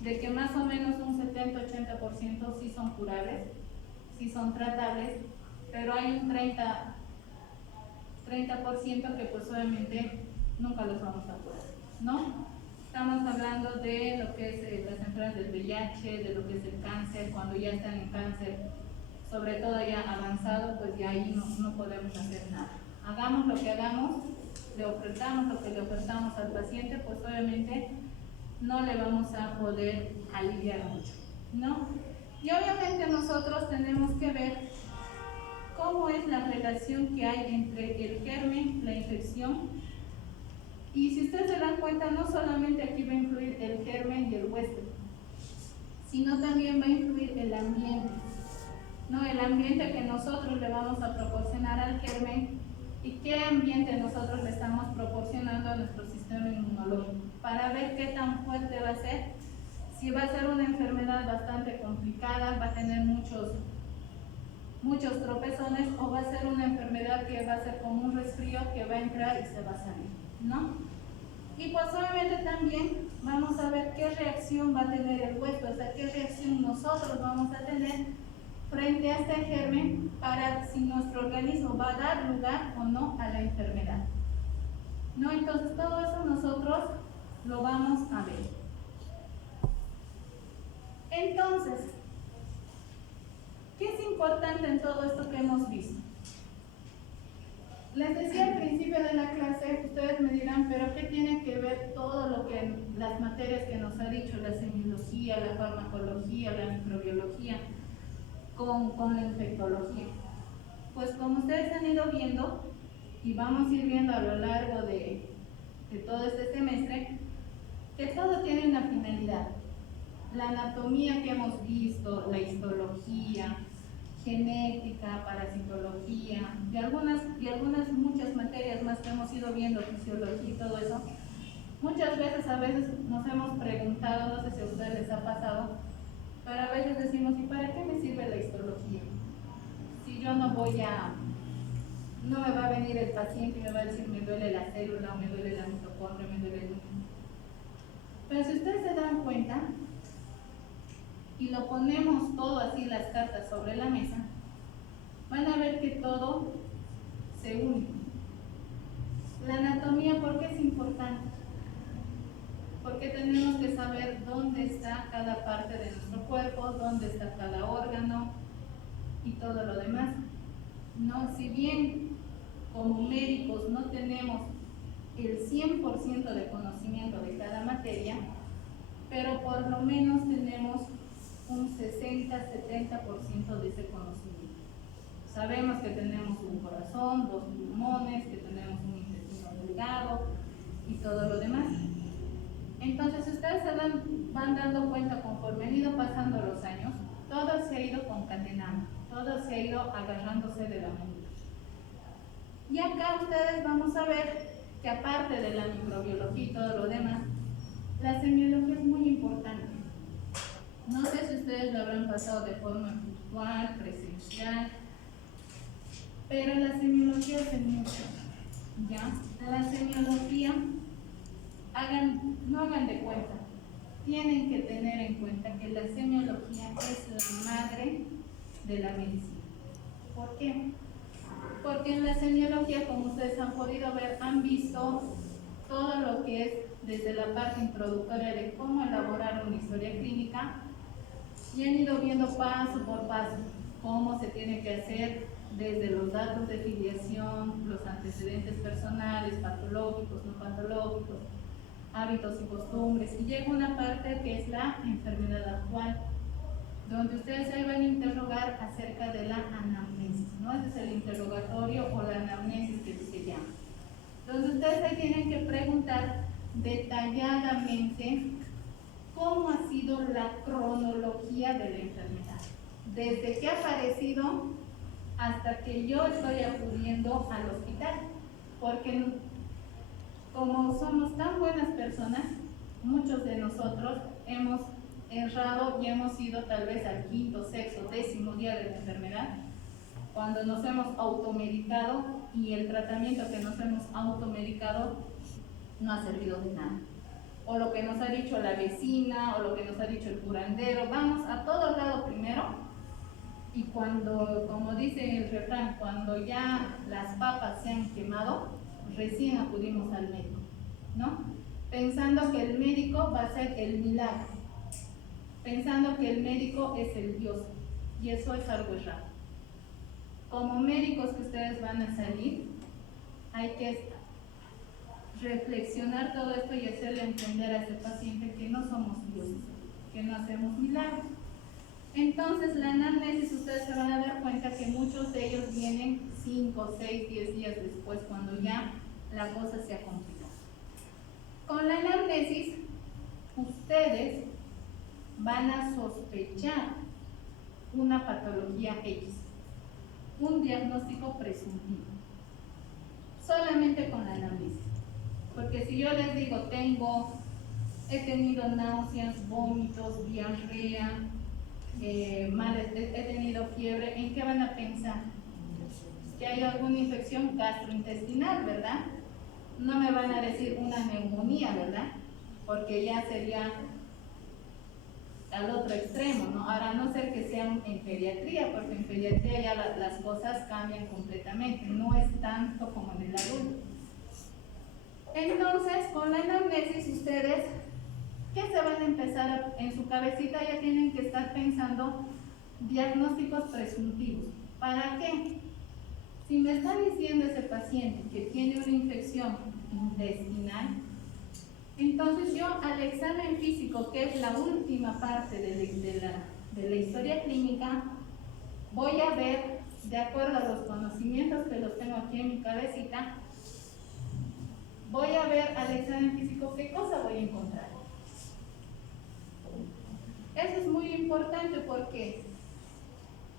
de que más o menos un 70-80% sí son curables, sí son tratables, pero hay un 30% que pues obviamente nunca los vamos a curar, ¿no? Estamos hablando de lo que es las enfermedades del VIH, de lo que es el cáncer, cuando ya están en cáncer, sobre todo ya avanzado, pues ya ahí no podemos hacer nada. Hagamos lo que hagamos, le ofertamos lo que le ofertamos al paciente, pues obviamente no le vamos a poder aliviar mucho, ¿no? Y obviamente nosotros tenemos que ver cómo es la relación que hay entre el germen, la infección. Y si ustedes se dan cuenta, no solamente aquí va a influir el germen y el huésped, sino también va a influir el ambiente, ¿no? El ambiente que nosotros le vamos a proporcionar al germen y qué ambiente nosotros le estamos proporcionando a nuestro sistema inmunológico, para ver qué tan fuerte va a ser, si va a ser una enfermedad bastante complicada, va a tener muchos tropezones, o va a ser una enfermedad que va a ser como un resfrío que va a entrar y se va a salir, ¿no? Y pues obviamente también vamos a ver qué reacción va a tener el huésped, o sea, qué reacción nosotros vamos a tener frente a este germen para si nuestro organismo va a dar lugar o no a la enfermedad, ¿no? Entonces todo eso nosotros lo vamos a ver. Entonces, ¿Qué es importante en todo esto que hemos visto? Les decía al principio de la clase, ustedes me dirán, pero ¿qué tiene que ver todo lo que las materias que nos ha dicho la semiología, la farmacología, la microbiología con la infectología? Pues como ustedes han ido viendo y vamos a ir viendo a lo largo de todo este semestre, que todo tiene una finalidad. La anatomía que hemos visto, la histología, genética, parasitología y algunas muchas materias más que hemos ido viendo, fisiología y todo eso, muchas veces nos hemos preguntado, no sé si a ustedes les ha pasado, pero a veces decimos, ¿y para qué me sirve la histología? Si yo no me va a venir el paciente y me va a decir me duele la célula, o me duele la mitocondria, me duele el núcleo. Pero si ustedes se dan cuenta, y lo ponemos todo así, las cartas sobre la mesa, van a ver que todo se une. La anatomía, ¿por qué es importante? Porque tenemos que saber dónde está cada parte de nuestro cuerpo, dónde está cada órgano y todo lo demás. No, si bien como médicos no tenemos el 100% de conocimiento de cada materia, pero por lo menos tenemos un 60-70% de ese conocimiento. Sabemos que tenemos un corazón, 2 pulmones, que tenemos un intestino delgado y todo lo demás. Entonces ustedes se van dando cuenta conforme han ido pasando los años, todo se ha ido concatenando, todo se ha ido agarrándose de la mano. Y acá ustedes vamos a ver que aparte de la microbiología y todo lo demás, la semiología es muy importante. No sé si ustedes lo habrán pasado de forma virtual, presencial, pero la semiología hace mucho, ¿ya? La semiología, no hagan de cuenta, tienen que tener en cuenta que la semiología es la madre de la medicina. ¿Por qué? Porque en la semiología, como ustedes han podido ver, han visto todo lo que es desde la parte introductoria de cómo elaborar una historia clínica y han ido viendo paso por paso cómo se tiene que hacer desde los datos de filiación, los antecedentes personales, patológicos, no patológicos, hábitos y costumbres, y llega una parte que es la enfermedad actual, donde ustedes ahí van a interrogar acerca de la anamnesis, ¿no? Ese es el interrogatorio o la anamnesis que se llama. Donde ustedes ahí tienen que preguntar detalladamente cómo ha sido la cronología de la enfermedad, desde que ha aparecido hasta que yo estoy acudiendo al hospital, porque como somos tan buenas personas, muchos de nosotros hemos errado y hemos ido tal vez al 5º, 6º, 10º día de la enfermedad, cuando nos hemos automedicado y el tratamiento que nos hemos automedicado no ha servido de nada. O lo que nos ha dicho la vecina, o lo que nos ha dicho el curandero, vamos a todo lado primero, y cuando, como dice el refrán, cuando ya las papas se han quemado, recién acudimos al médico, ¿no? Pensando que el médico va a ser el milagro, pensando que el médico es el Dios, y eso es algo errado. Como médicos que ustedes van a salir, hay que reflexionar todo esto y hacerle entender a ese paciente que no somos dioses, que no hacemos milagros. Entonces la anamnesis, ustedes se van a dar cuenta que muchos de ellos vienen 5, 6, 10 días después, cuando ya la cosa se ha complicado. Con la anamnesis, ustedes van a sospechar una patología X, un diagnóstico presuntivo, solamente con la anamnesis. Porque si yo les digo, he tenido náuseas, vómitos, diarrea, he tenido fiebre, ¿en qué van a pensar? Que hay alguna infección gastrointestinal, ¿verdad? No me van a decir una neumonía, ¿verdad? Porque ya sería al otro extremo, ¿no? Ahora, a no ser que sean en pediatría, porque en pediatría ya las cosas cambian completamente, no es tanto como en el adulto. Entonces, con la anamnesis ustedes, ¿qué se van a empezar en su cabecita? Ya tienen que estar pensando diagnósticos presuntivos. ¿Para qué? Si me está diciendo ese paciente que tiene una infección intestinal, entonces yo al examen físico, que es la última parte de la historia clínica, voy a ver, de acuerdo a los conocimientos que los tengo aquí en mi cabecita, voy a ver al examen físico qué cosa voy a encontrar. Eso es muy importante porque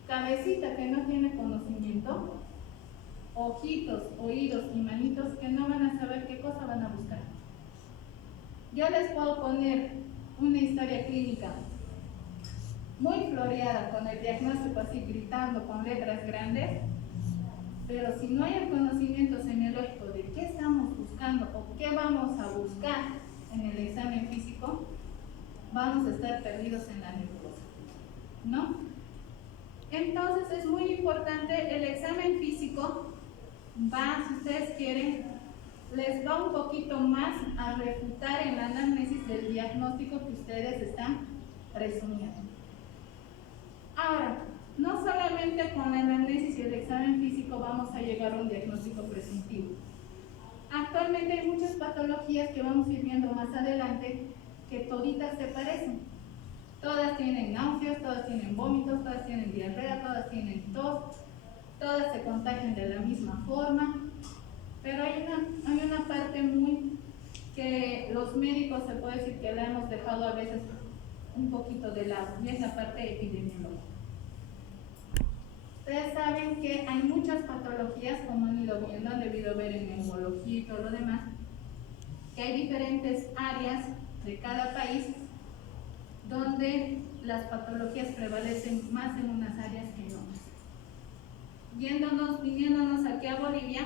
cabecita que no tiene conocimiento, ojitos, oídos y manitos que no van a saber qué cosa van a buscar. Yo les puedo poner una historia clínica muy floreada, con el diagnóstico así gritando con letras grandes, pero si no hay el conocimiento semiológico de qué estamos buscando o qué vamos a buscar en el examen físico, vamos a estar perdidos en la nebulosa, ¿no? Entonces es muy importante el examen físico. Va, si ustedes quieren, les va un poquito más a refutar el análisis del diagnóstico que ustedes están presumiendo. Ahora, no solamente con el análisis y el examen físico vamos a llegar a un diagnóstico presuntivo. Actualmente hay muchas patologías que vamos a ir viendo más adelante que toditas se parecen. Todas tienen náuseas, todas tienen vómitos, todas tienen diarrea, todas tienen tos, todas se contagian de la misma forma, pero hay una parte muy que los médicos se puede decir que la hemos dejado a veces un poquito de lado, y es la parte epidemiológica. Ustedes saben que hay muchas patologías, como han ido viendo, han debido ver en neumología y todo lo demás, que hay diferentes áreas de cada país donde las patologías prevalecen más en unas áreas que en otras. Viniéndonos aquí a Bolivia,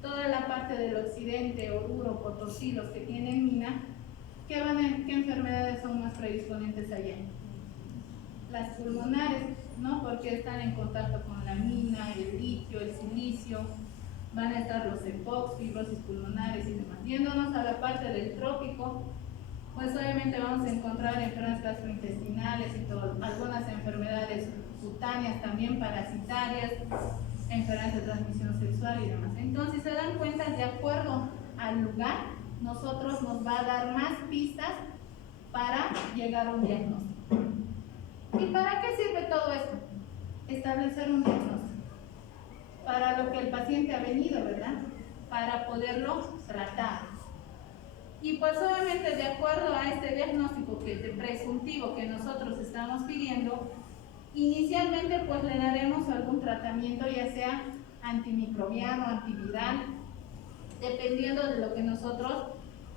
toda la parte del occidente, Oruro, Potosí, los que tienen mina, ¿qué enfermedades son más predisponentes allá? Las pulmonares, ¿no? Porque están en contacto con la mina, el litio, el silicio, van a estar los EPOC, fibrosis pulmonares y demás. Yéndonos a la parte del trópico, pues obviamente vamos a encontrar enfermedades gastrointestinales y todo, algunas enfermedades cutáneas también, parasitarias, enfermedades de transmisión sexual y demás. Entonces, se dan cuenta, de acuerdo al lugar, nosotros nos va a dar más pistas para llegar a un diagnóstico. ¿Y para qué sirve todo esto? Establecer un diagnóstico. Para lo que el paciente ha venido, ¿verdad? Para poderlo tratar. Y pues obviamente de acuerdo a este diagnóstico presuntivo que nosotros estamos pidiendo, inicialmente pues le daremos algún tratamiento, ya sea antimicrobiano, antiviral, dependiendo de lo que nosotros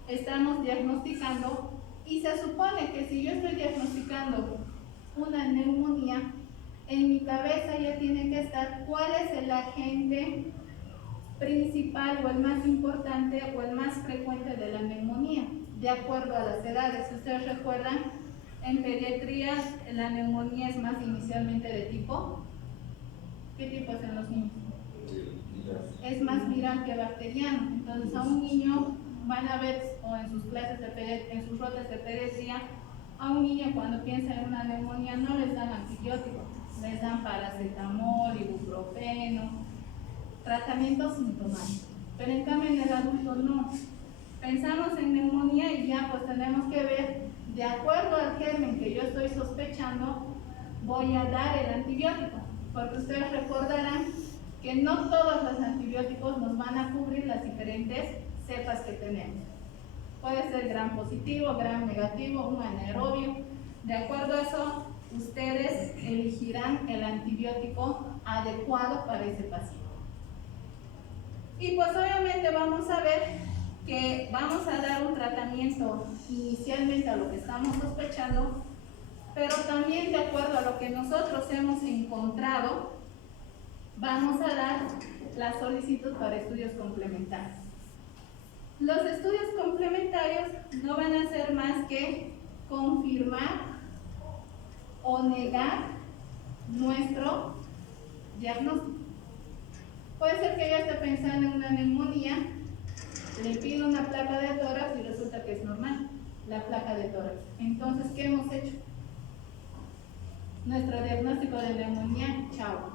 estamos diagnosticando. Y se supone que si yo estoy diagnosticando una neumonía, en mi cabeza ya tiene que estar cuál es el agente principal o el más importante o el más frecuente de la neumonía, de acuerdo a las edades. Si ustedes recuerdan, en pediatría la neumonía es más inicialmente de tipo, ¿qué tipo es en los niños? Es más viral que bacteriano. Entonces a un niño van a ver, o en sus clases en sus rotas de pediatría, a un niño cuando piensa en una neumonía no les dan antibióticos, les dan paracetamol, ibuprofeno, tratamiento sintomático. Pero en cambio en el adulto no. Pensamos en neumonía y ya pues tenemos que ver, de acuerdo al germen que yo estoy sospechando, voy a dar el antibiótico, porque ustedes recordarán que no todos los antibióticos nos van a cubrir las diferentes cepas que tenemos. Puede ser gram positivo, gram negativo, un anaerobio. De acuerdo a eso, ustedes elegirán el antibiótico adecuado para ese paciente. Y pues obviamente vamos a ver que vamos a dar un tratamiento inicialmente a lo que estamos sospechando, pero también de acuerdo a lo que nosotros hemos encontrado, vamos a dar la solicitud para estudios complementarios. Los estudios complementarios no van a ser más que confirmar o negar nuestro diagnóstico. Puede ser que ella esté pensando en una neumonía, le pido una placa de tórax y resulta que es normal la placa de tórax. Entonces, ¿qué hemos hecho? nuestro diagnóstico de neumonía, chao.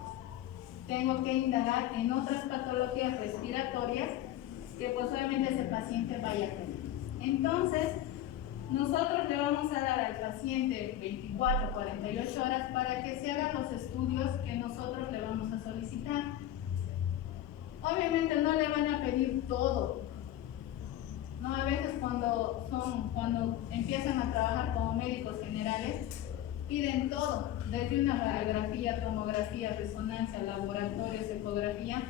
Tengo que indagar en otras patologías respiratorias que pues obviamente ese paciente vaya a tener. Entonces, nosotros le vamos a dar al paciente 24, 48 horas para que se hagan los estudios que nosotros le vamos a solicitar. Obviamente no le van a pedir todo. No, a veces cuando empiezan a trabajar como médicos generales, piden todo, desde una radiografía, tomografía, resonancia, laboratorios, ecografía,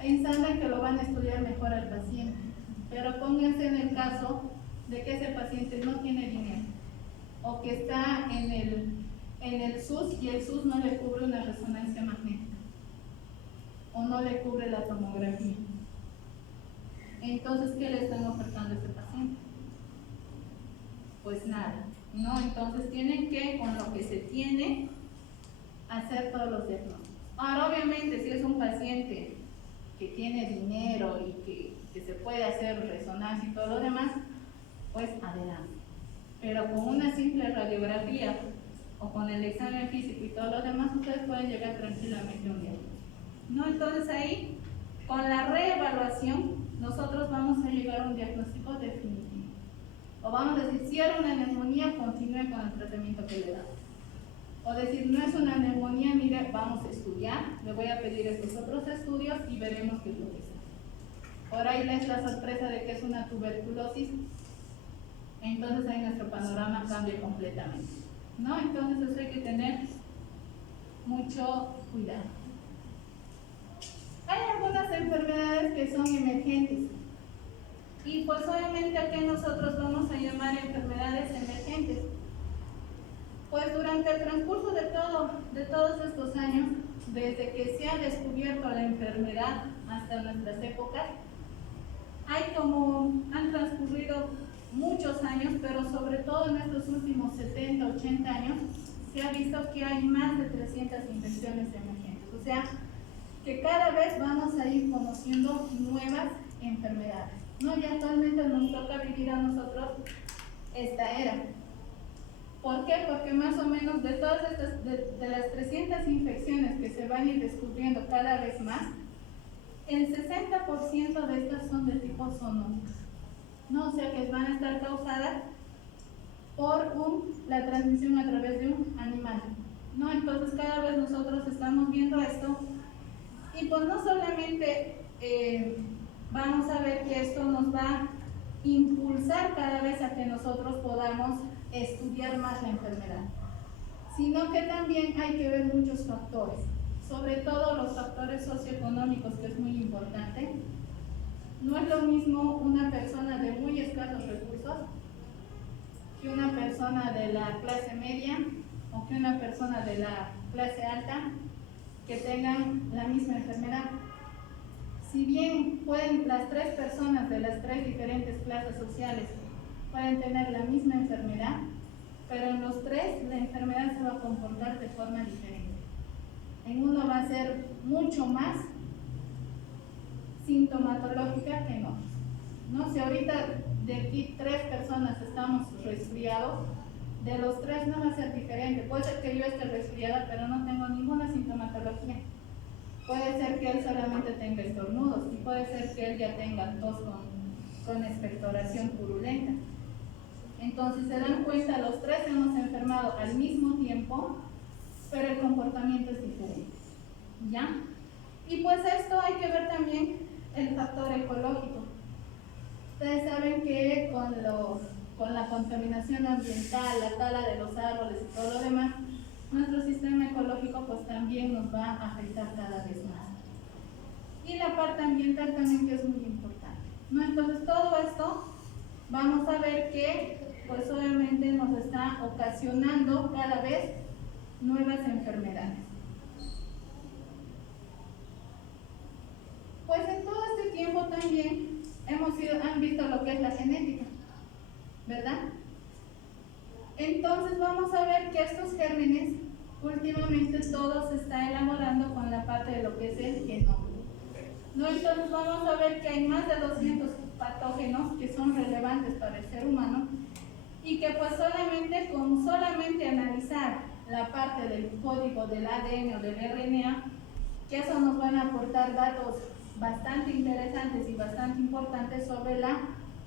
pensando en que lo van a estudiar mejor al paciente. Pero pónganse en el caso de que ese paciente no tiene dinero o que está en el SUS y el SUS no le cubre una resonancia magnética o no le cubre la tomografía. Entonces, ¿qué le están ofertando a ese paciente? Pues nada, ¿no? Entonces tienen que, con lo que se tiene, hacer todos los diagnósticos. Ahora, obviamente, si es un paciente que tiene dinero y que se puede hacer resonancia y todo lo demás, pues adelante. Pero con una simple radiografía o con el examen físico y todo lo demás, ustedes pueden llegar tranquilamente a un diagnóstico, ¿no? Entonces ahí, con la reevaluación, nosotros vamos a llegar a un diagnóstico definitivo. O vamos a decir, si era una neumonía, continúe con el tratamiento que le da. O decir, no es una neumonía, mire, vamos a estudiar, le voy a pedir estos otros estudios y veremos qué es lo que es. Por ahí les la sorpresa de que es una tuberculosis, entonces ahí nuestro panorama cambia completamente, ¿no? Entonces eso hay que tener mucho cuidado. Hay algunas enfermedades que son emergentes y pues obviamente aquí nosotros vamos a llamar enfermedades emergentes. Pues durante el transcurso de todos estos años, desde que se ha descubierto la enfermedad hasta nuestras épocas, han transcurrido muchos años, pero sobre todo en estos últimos 70, 80 años, se ha visto que hay más de 300 infecciones emergentes. O sea, que cada vez vamos a ir conociendo nuevas enfermedades, ¿no? Y actualmente nos toca vivir a nosotros esta era. ¿Por qué? Porque más o menos de todas estas, de las 300 infecciones que se van a ir descubriendo cada vez más, el 60% de estas son de tipo zoonótico, ¿no? O sea que van a estar causadas por la transmisión a través de un animal, ¿no? Entonces cada vez nosotros estamos viendo esto y pues no solamente vamos a ver que esto nos va a impulsar cada vez a que nosotros podamos estudiar más la enfermedad, sino que también hay que ver muchos factores, sobre todo los factores socioeconómicos, que es muy importante. No es lo mismo una persona de muy escasos recursos que una persona de la clase media o que una persona de la clase alta que tengan la misma enfermedad. Si bien pueden las tres personas de las tres diferentes clases sociales pueden tener la misma enfermedad, pero en los tres la enfermedad se va a comportar de forma diferente. En uno va a ser mucho más sintomatológica que en otros, ¿no? Si ahorita de aquí 3 personas estamos resfriados, de los 3 no va a ser diferente. Puede ser que yo esté resfriada, pero no tengo ninguna sintomatología. Puede ser que él solamente tenga estornudos y puede ser que él ya tenga tos con expectoración purulenta. Entonces se dan cuenta, los 3 hemos enfermado al mismo tiempo, pero el comportamiento es diferente, ¿ya? Y pues esto hay que ver también el factor ecológico. Ustedes saben que con la contaminación ambiental, la tala de los árboles y todo lo demás, nuestro sistema ecológico pues también nos va a afectar cada vez más. Y la parte ambiental también, que es muy importante, ¿no? Entonces todo esto vamos a ver que pues obviamente nos está ocasionando cada vez nuevas enfermedades. Pues en todo este tiempo también han visto lo que es la genética, ¿verdad? Entonces vamos a ver que estos gérmenes últimamente todo se está elaborando con la parte de lo que es el genoma, ¿no? Entonces vamos a ver que hay más de 200 patógenos que son relevantes para el ser humano y que pues solamente analizar la parte del código del ADN o del RNA, que eso nos van a aportar datos bastante interesantes y bastante importantes sobre la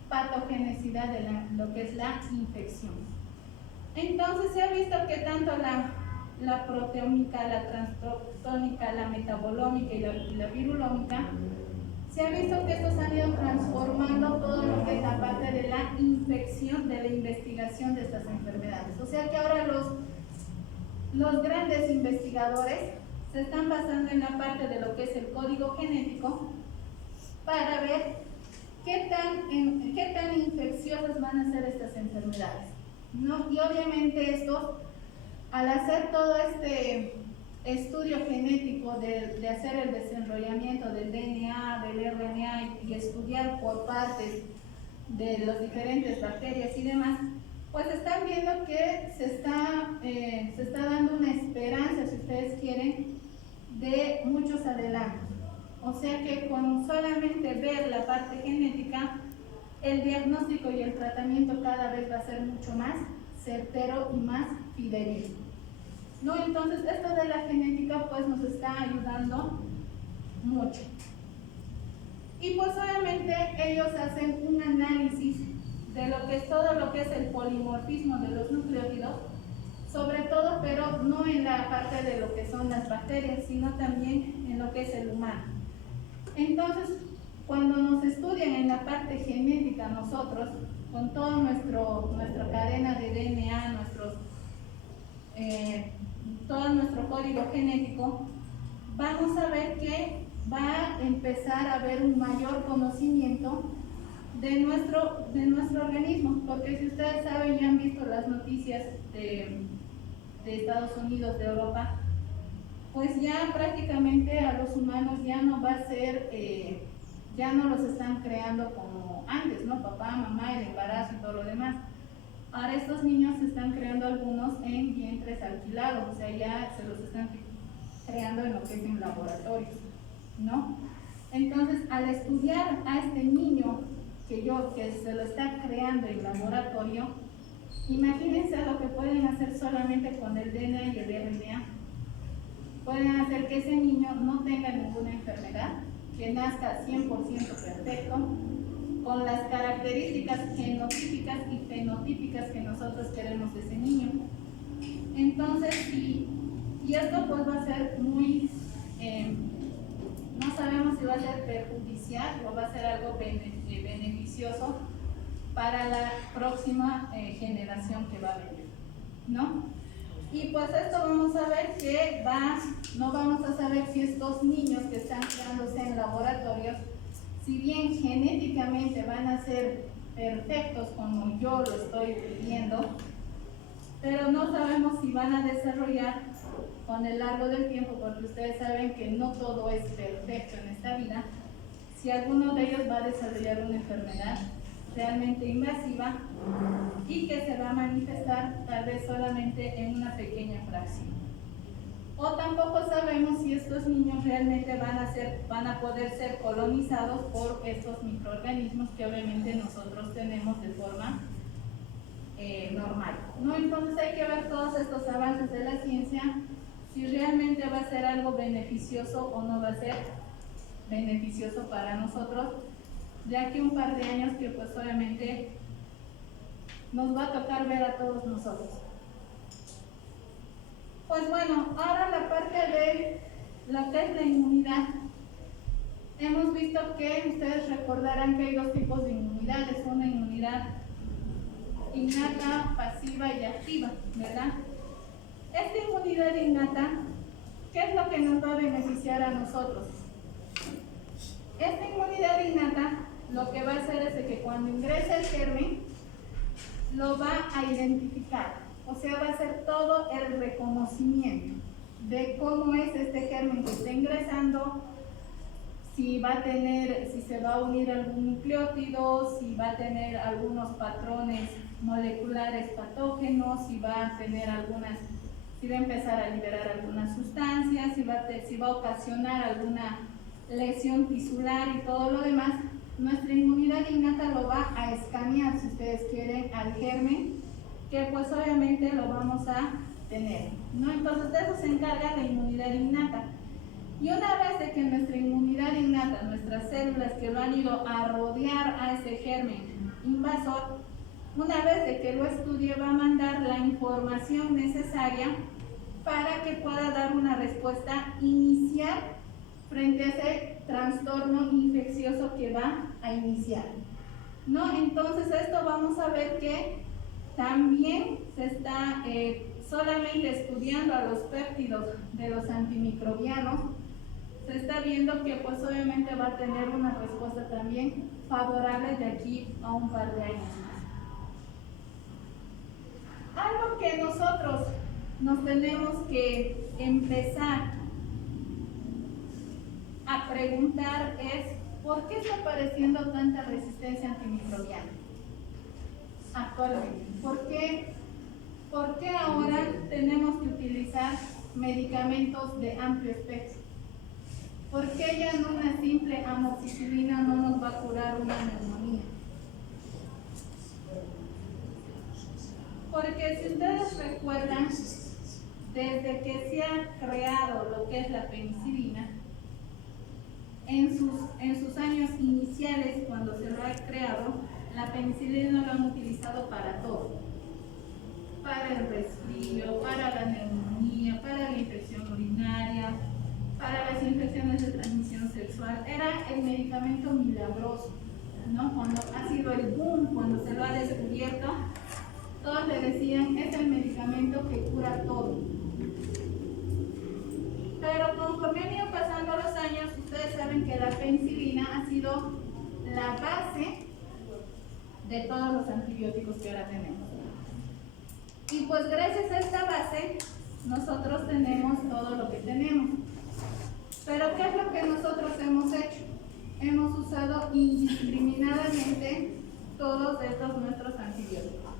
patogenicidad de lo que es la infección. Entonces se ha visto que tanto la proteómica, la transcriptómica, la metabolómica y la virulómica, se ha visto que estos han ido transformando todo lo que es la parte de la infección, de la investigación de estas enfermedades. O sea que ahora los grandes investigadores se están basando en la parte de lo que es el código genético para ver qué tan infecciosas van a ser estas enfermedades, ¿no? Y obviamente estos, al hacer todo este estudio genético de hacer el desarrollamiento del DNA, del RNA y estudiar por partes de las diferentes bacterias y demás, pues están viendo que se está dando una esperanza, si ustedes quieren, de muchos adelantos. O sea que con solamente ver la parte genética, el diagnóstico y el tratamiento cada vez va a ser mucho más certero y más fidedigno, ¿no? Entonces esto de la genética pues nos está ayudando mucho. Y pues obviamente ellos hacen un análisis de lo que es todo lo que es el polimorfismo de los nucleótidos, sobre todo, pero no en la parte de lo que son las bacterias, sino también en lo que es el humano. Entonces, cuando nos estudian en la parte genética nosotros, con toda nuestra cadena de DNA, todo nuestro código genético, vamos a ver que va a empezar a haber un mayor conocimiento de nuestro organismo, porque si ustedes saben y han visto las noticias de Estados Unidos, de Europa, pues ya prácticamente a los humanos ya no va a ser, ya no los están creando como antes, ¿no? Papá, mamá, el embarazo y todo lo demás. Ahora estos niños se están creando algunos en vientres alquilados, o sea, ya se los están creando en lo que es en laboratorios, ¿no? Entonces, al estudiar a este niño que se lo está creando en laboratorio, imagínense lo que pueden hacer solamente con el DNA y el RNA. Pueden hacer que ese niño no tenga ninguna enfermedad, que nazca 100% perfecto, con las características genotípicas y fenotípicas que nosotros queremos de ese niño. Entonces, y esto pues va a ser muy, no sabemos si va a ser perjudicial o va a ser algo beneficioso para la próxima generación que va a venir, ¿no? Y pues esto vamos a ver que no vamos a saber si estos niños que están creándose en laboratorios, si bien genéticamente van a ser perfectos como yo lo estoy viendo, pero no sabemos si van a desarrollar con el largo del tiempo, porque ustedes saben que no todo es perfecto en esta vida, si alguno de ellos va a desarrollar una enfermedad realmente invasiva y que se va a manifestar tal vez solamente en una pequeña fracción. O tampoco sabemos si estos niños realmente van a poder ser colonizados por estos microorganismos que obviamente nosotros tenemos de forma normal, ¿no? Entonces hay que ver todos estos avances de la ciencia, si realmente va a ser algo beneficioso o no va a ser beneficioso para nosotros, de aquí un par de años que pues obviamente nos va a tocar ver a todos nosotros. Pues bueno, ahora la parte de lo que es la inmunidad. Hemos visto que ustedes recordarán que hay dos tipos de inmunidades, una inmunidad innata, pasiva y activa, ¿verdad? Esta inmunidad innata, ¿qué es lo que nos va a beneficiar a nosotros? Esta inmunidad innata lo que va a hacer es de que cuando ingrese el germen, lo va a identificar. O sea, va a hacer todo el reconocimiento de cómo es este germen que está ingresando, si se va a unir algún nucleótido, si va a tener algunos patrones moleculares patógenos, si va a empezar a liberar algunas sustancias, si va a ocasionar alguna lesión tisular y todo lo demás. Nuestra inmunidad innata lo va a escanear, si ustedes quieren, al germen, que pues obviamente lo vamos a tener, ¿no? Entonces de eso se encarga la inmunidad innata. Y una vez de que nuestra inmunidad innata, nuestras células que lo han ido a rodear a ese germen invasor, una vez de que lo estudie, va a mandar la información necesaria para que pueda dar una respuesta inicial frente a ese trastorno infeccioso que va a iniciar, ¿no? Entonces esto vamos a ver que también se está solamente estudiando a los péptidos de los antimicrobianos, se está viendo que pues obviamente va a tener una respuesta también favorable de aquí a un par de años más. Algo que nosotros nos tenemos que empezar a preguntar es ¿por qué está apareciendo tanta resistencia antimicrobiana actualmente? ¿Por qué ahora tenemos que utilizar medicamentos de amplio espectro? ¿Por qué ya no una simple amoxicilina no nos va a curar una neumonía? Porque si ustedes recuerdan, desde que se ha creado lo que es la penicilina, en sus años iniciales, cuando se lo ha creado, la penicilina lo han utilizado para todo. Para el resfrío, para la neumonía, para la infección urinaria, para las infecciones de transmisión sexual. Era el medicamento milagroso, ¿no? Cuando ha sido el boom, cuando se lo ha descubierto, todos le decían, es el medicamento que cura todo. Pero conforme han ido pasando los años, ustedes saben que la penicilina ha sido la base de todos los antibióticos que ahora tenemos. Y pues gracias a esta base, nosotros tenemos todo lo que tenemos. Pero ¿qué es lo que nosotros hemos hecho? Hemos usado indiscriminadamente todos estos nuestros antibióticos.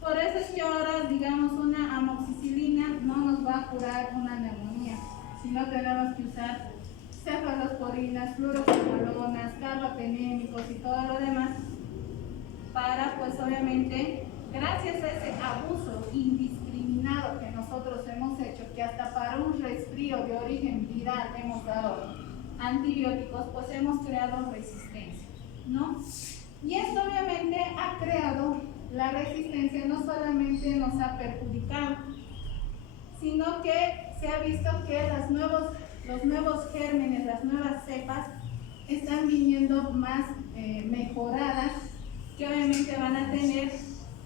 Por eso es que ahora, digamos, una amoxicilina no nos va a curar una neumonía, sino tenemos que usar cefalosporinas, fluoroquinolonas, carbapenémicos y todo lo demás para, pues obviamente, gracias a ese abuso indiscriminado que nosotros hemos hecho, que hasta para un resfrío de origen viral hemos dado antibióticos, pues hemos creado resistencia, ¿no? Y esto obviamente ha creado la resistencia, no solamente nos ha perjudicado, sino que se ha visto que los nuevos gérmenes, las nuevas cepas, están viniendo más mejoradas, que obviamente van a tener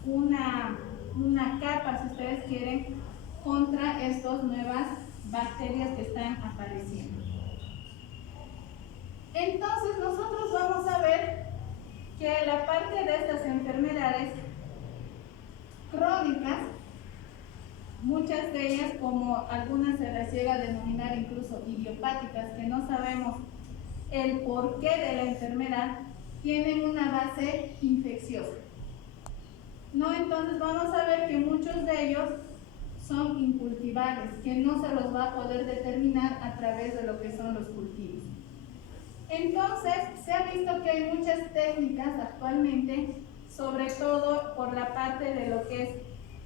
una capa, si ustedes quieren, contra estas nuevas bacterias que están apareciendo. Entonces nosotros vamos a ver que la parte de estas enfermedades crónicas, muchas de ellas, como algunas se las llega a denominar incluso idiopáticas, que no sabemos el porqué de la enfermedad, tienen una base infecciosa, ¿no? Entonces vamos a ver que muchos de ellos son incultivables, que no se los va a poder determinar a través de lo que son los cultivos. Entonces se ha visto que hay muchas técnicas actualmente, sobre todo por la parte de lo que es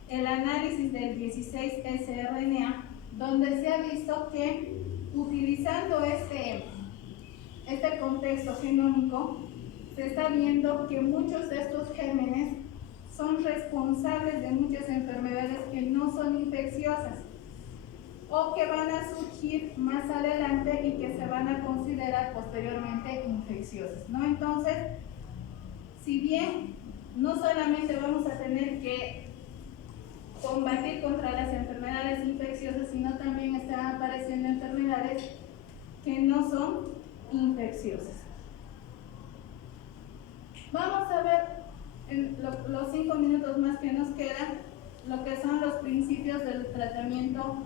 el análisis del 16S-RNA, donde se ha visto que utilizando este contexto genómico, se está viendo que muchos de estos gérmenes son responsables de muchas enfermedades que no son infecciosas o que van a surgir más adelante y que se van a considerar posteriormente infecciosas, ¿no? Entonces, si bien no solamente vamos a tener que combatir contra las enfermedades infecciosas, sino también están apareciendo enfermedades que no son infecciosas. Vamos a ver en los 5 minutos más que nos quedan lo que son los principios del tratamiento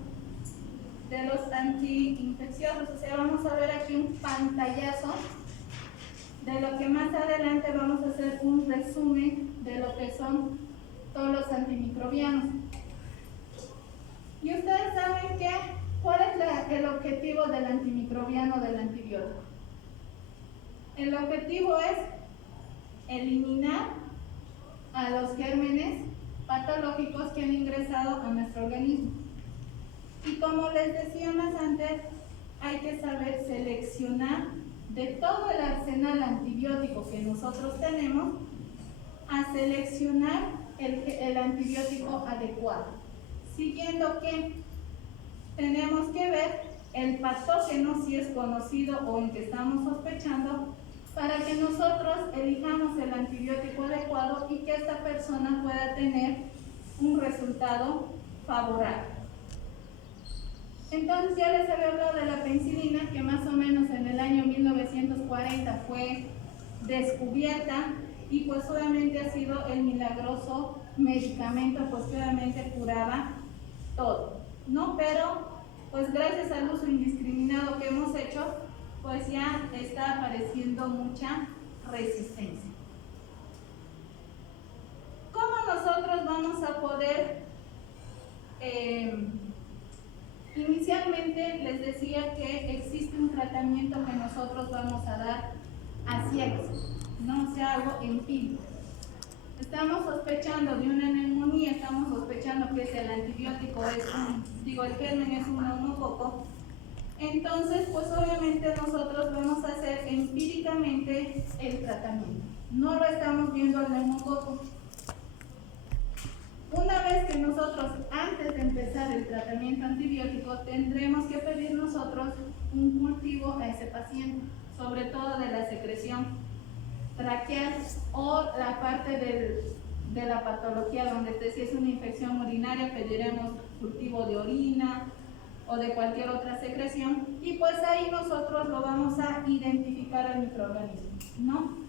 de los antiinfecciosos. O sea, vamos a ver aquí un pantallazo de lo que más adelante vamos a hacer un resumen de lo que son todos los antimicrobianos. Y ustedes saben que, ¿cuál es el objetivo del antimicrobiano del antibiótico? El objetivo es eliminar a los gérmenes patológicos que han ingresado a nuestro organismo. Y como les decía más antes, hay que saber seleccionar de todo el arsenal antibiótico que nosotros tenemos, a seleccionar el antibiótico adecuado, siguiendo que tenemos que ver el patógeno, si es conocido o en que estamos sospechando, para que nosotros elijamos el antibiótico adecuado y que esta persona pueda tener un resultado favorable. Entonces ya les había hablado de la penicilina, que más o menos en el año 1940 fue descubierta, y pues obviamente ha sido el milagroso medicamento, pues que obviamente curaba todo, ¿no? Pero pues gracias al uso indiscriminado que hemos hecho, pues ya está apareciendo mucha resistencia. ¿Cómo nosotros vamos a poder? Inicialmente les decía que existe un tratamiento que nosotros vamos a dar a ciegas, no sea algo empírico. Estamos sospechando de una neumonía, estamos sospechando que el antibiótico el germen es un neumococo. Entonces, pues obviamente nosotros vamos a hacer empíricamente el tratamiento. No lo estamos viendo al neumococo. Una vez que nosotros, antes de empezar el tratamiento antibiótico, tendremos que pedir nosotros un cultivo a ese paciente, sobre todo de la secreción traqueal o la parte de la patología donde si es una infección urinaria, pediremos cultivo de orina o de cualquier otra secreción, y pues ahí nosotros lo vamos a identificar al microorganismo, ¿no?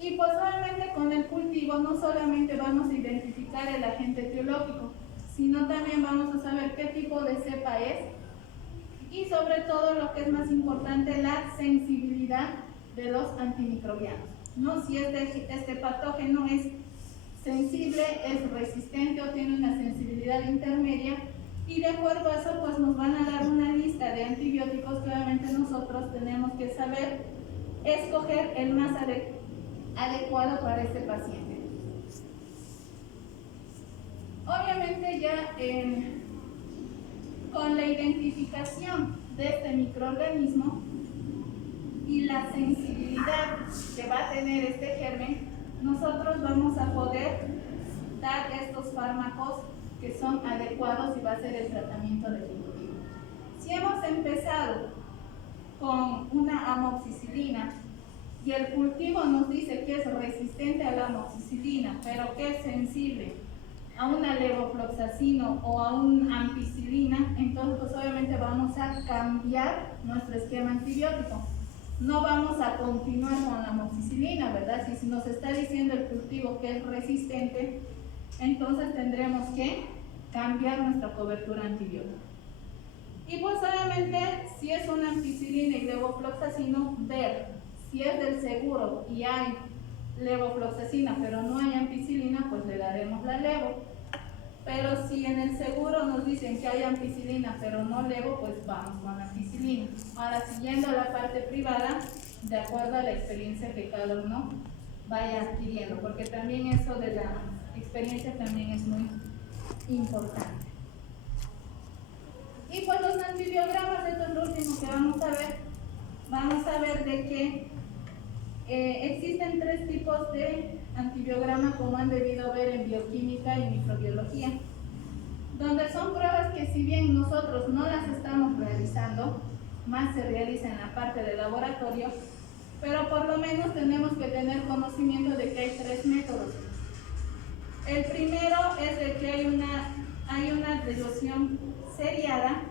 Y pues obviamente con el cultivo no solamente vamos a identificar el agente etiológico, sino también vamos a saber qué tipo de cepa es, y sobre todo lo que es más importante, la sensibilidad de los antimicrobianos, ¿no? Si este patógeno es sensible, es resistente o tiene una sensibilidad intermedia, y de acuerdo a eso pues nos van a dar una lista de antibióticos que obviamente nosotros tenemos que saber escoger el más adecuado para este paciente. Obviamente ya con la identificación de este microorganismo y la sensibilidad que va a tener este germen, nosotros vamos a poder dar estos fármacos que son adecuados y va a ser el tratamiento definitivo. Si hemos empezado con una amoxicilina y el cultivo nos dice que es resistente a la amoxicilina, pero que es sensible a una levofloxacino o a un ampicilina, entonces pues obviamente vamos a cambiar nuestro esquema antibiótico. No vamos a continuar con la amoxicilina, ¿verdad? Si nos está diciendo el cultivo que es resistente, entonces tendremos que cambiar nuestra cobertura antibiótica. Y pues obviamente si es una ampicilina y levofloxacino, ver si es del seguro y hay levofloxacina pero no hay ampicilina, pues le daremos la levo. Pero si en el seguro nos dicen que hay ampicilina pero no levo, pues vamos con ampicilina. Ahora, siguiendo la parte privada, de acuerdo a la experiencia que cada uno vaya adquiriendo, porque también eso de la experiencia también es muy importante. Y pues los antibiogramas, esto es lo último que vamos a ver. Vamos a ver de que existen 3 tipos de antibiograma, como han debido ver en bioquímica y microbiología, donde son pruebas que si bien nosotros no las estamos realizando, más se realiza en la parte de laboratorio, pero por lo menos tenemos que tener conocimiento de que hay 3 métodos. El primero es de que hay una dilución seriada,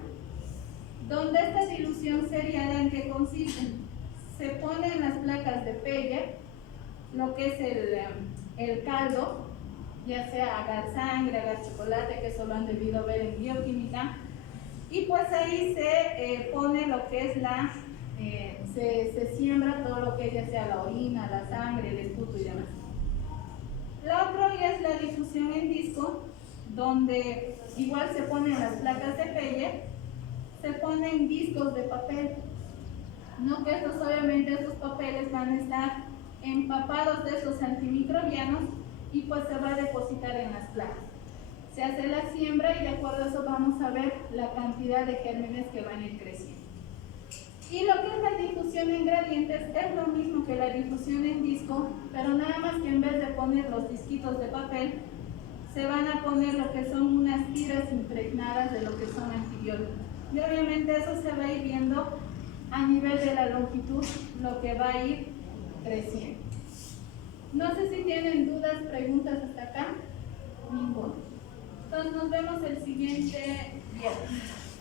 donde esta dilución seriada, ¿en qué consiste? Se ponen las placas de Peyer, lo que es el caldo, ya sea agar sangre, agar chocolate, que eso lo han debido ver en bioquímica, y pues ahí se pone lo que es se siembra todo lo que es ya sea la orina, la sangre, el esputo y demás. La otra ya es la difusión en disco, donde igual se ponen las placas de Peyer, se ponen discos de papel, no que estos papeles van a estar empapados de esos antimicrobianos, y pues se va a depositar en las placas. Se hace la siembra y de acuerdo a eso vamos a ver la cantidad de gérmenes que van a ir creciendo. Y lo que es la difusión en gradientes es lo mismo que la difusión en disco, pero nada más que en vez de poner los disquitos de papel, se van a poner lo que son unas tiras impregnadas de lo que son antibióticos. Y obviamente eso se va a ir viendo a nivel de la longitud, lo que va a ir creciendo. No sé si tienen dudas, preguntas hasta acá. Ninguno. Entonces nos vemos el siguiente viernes.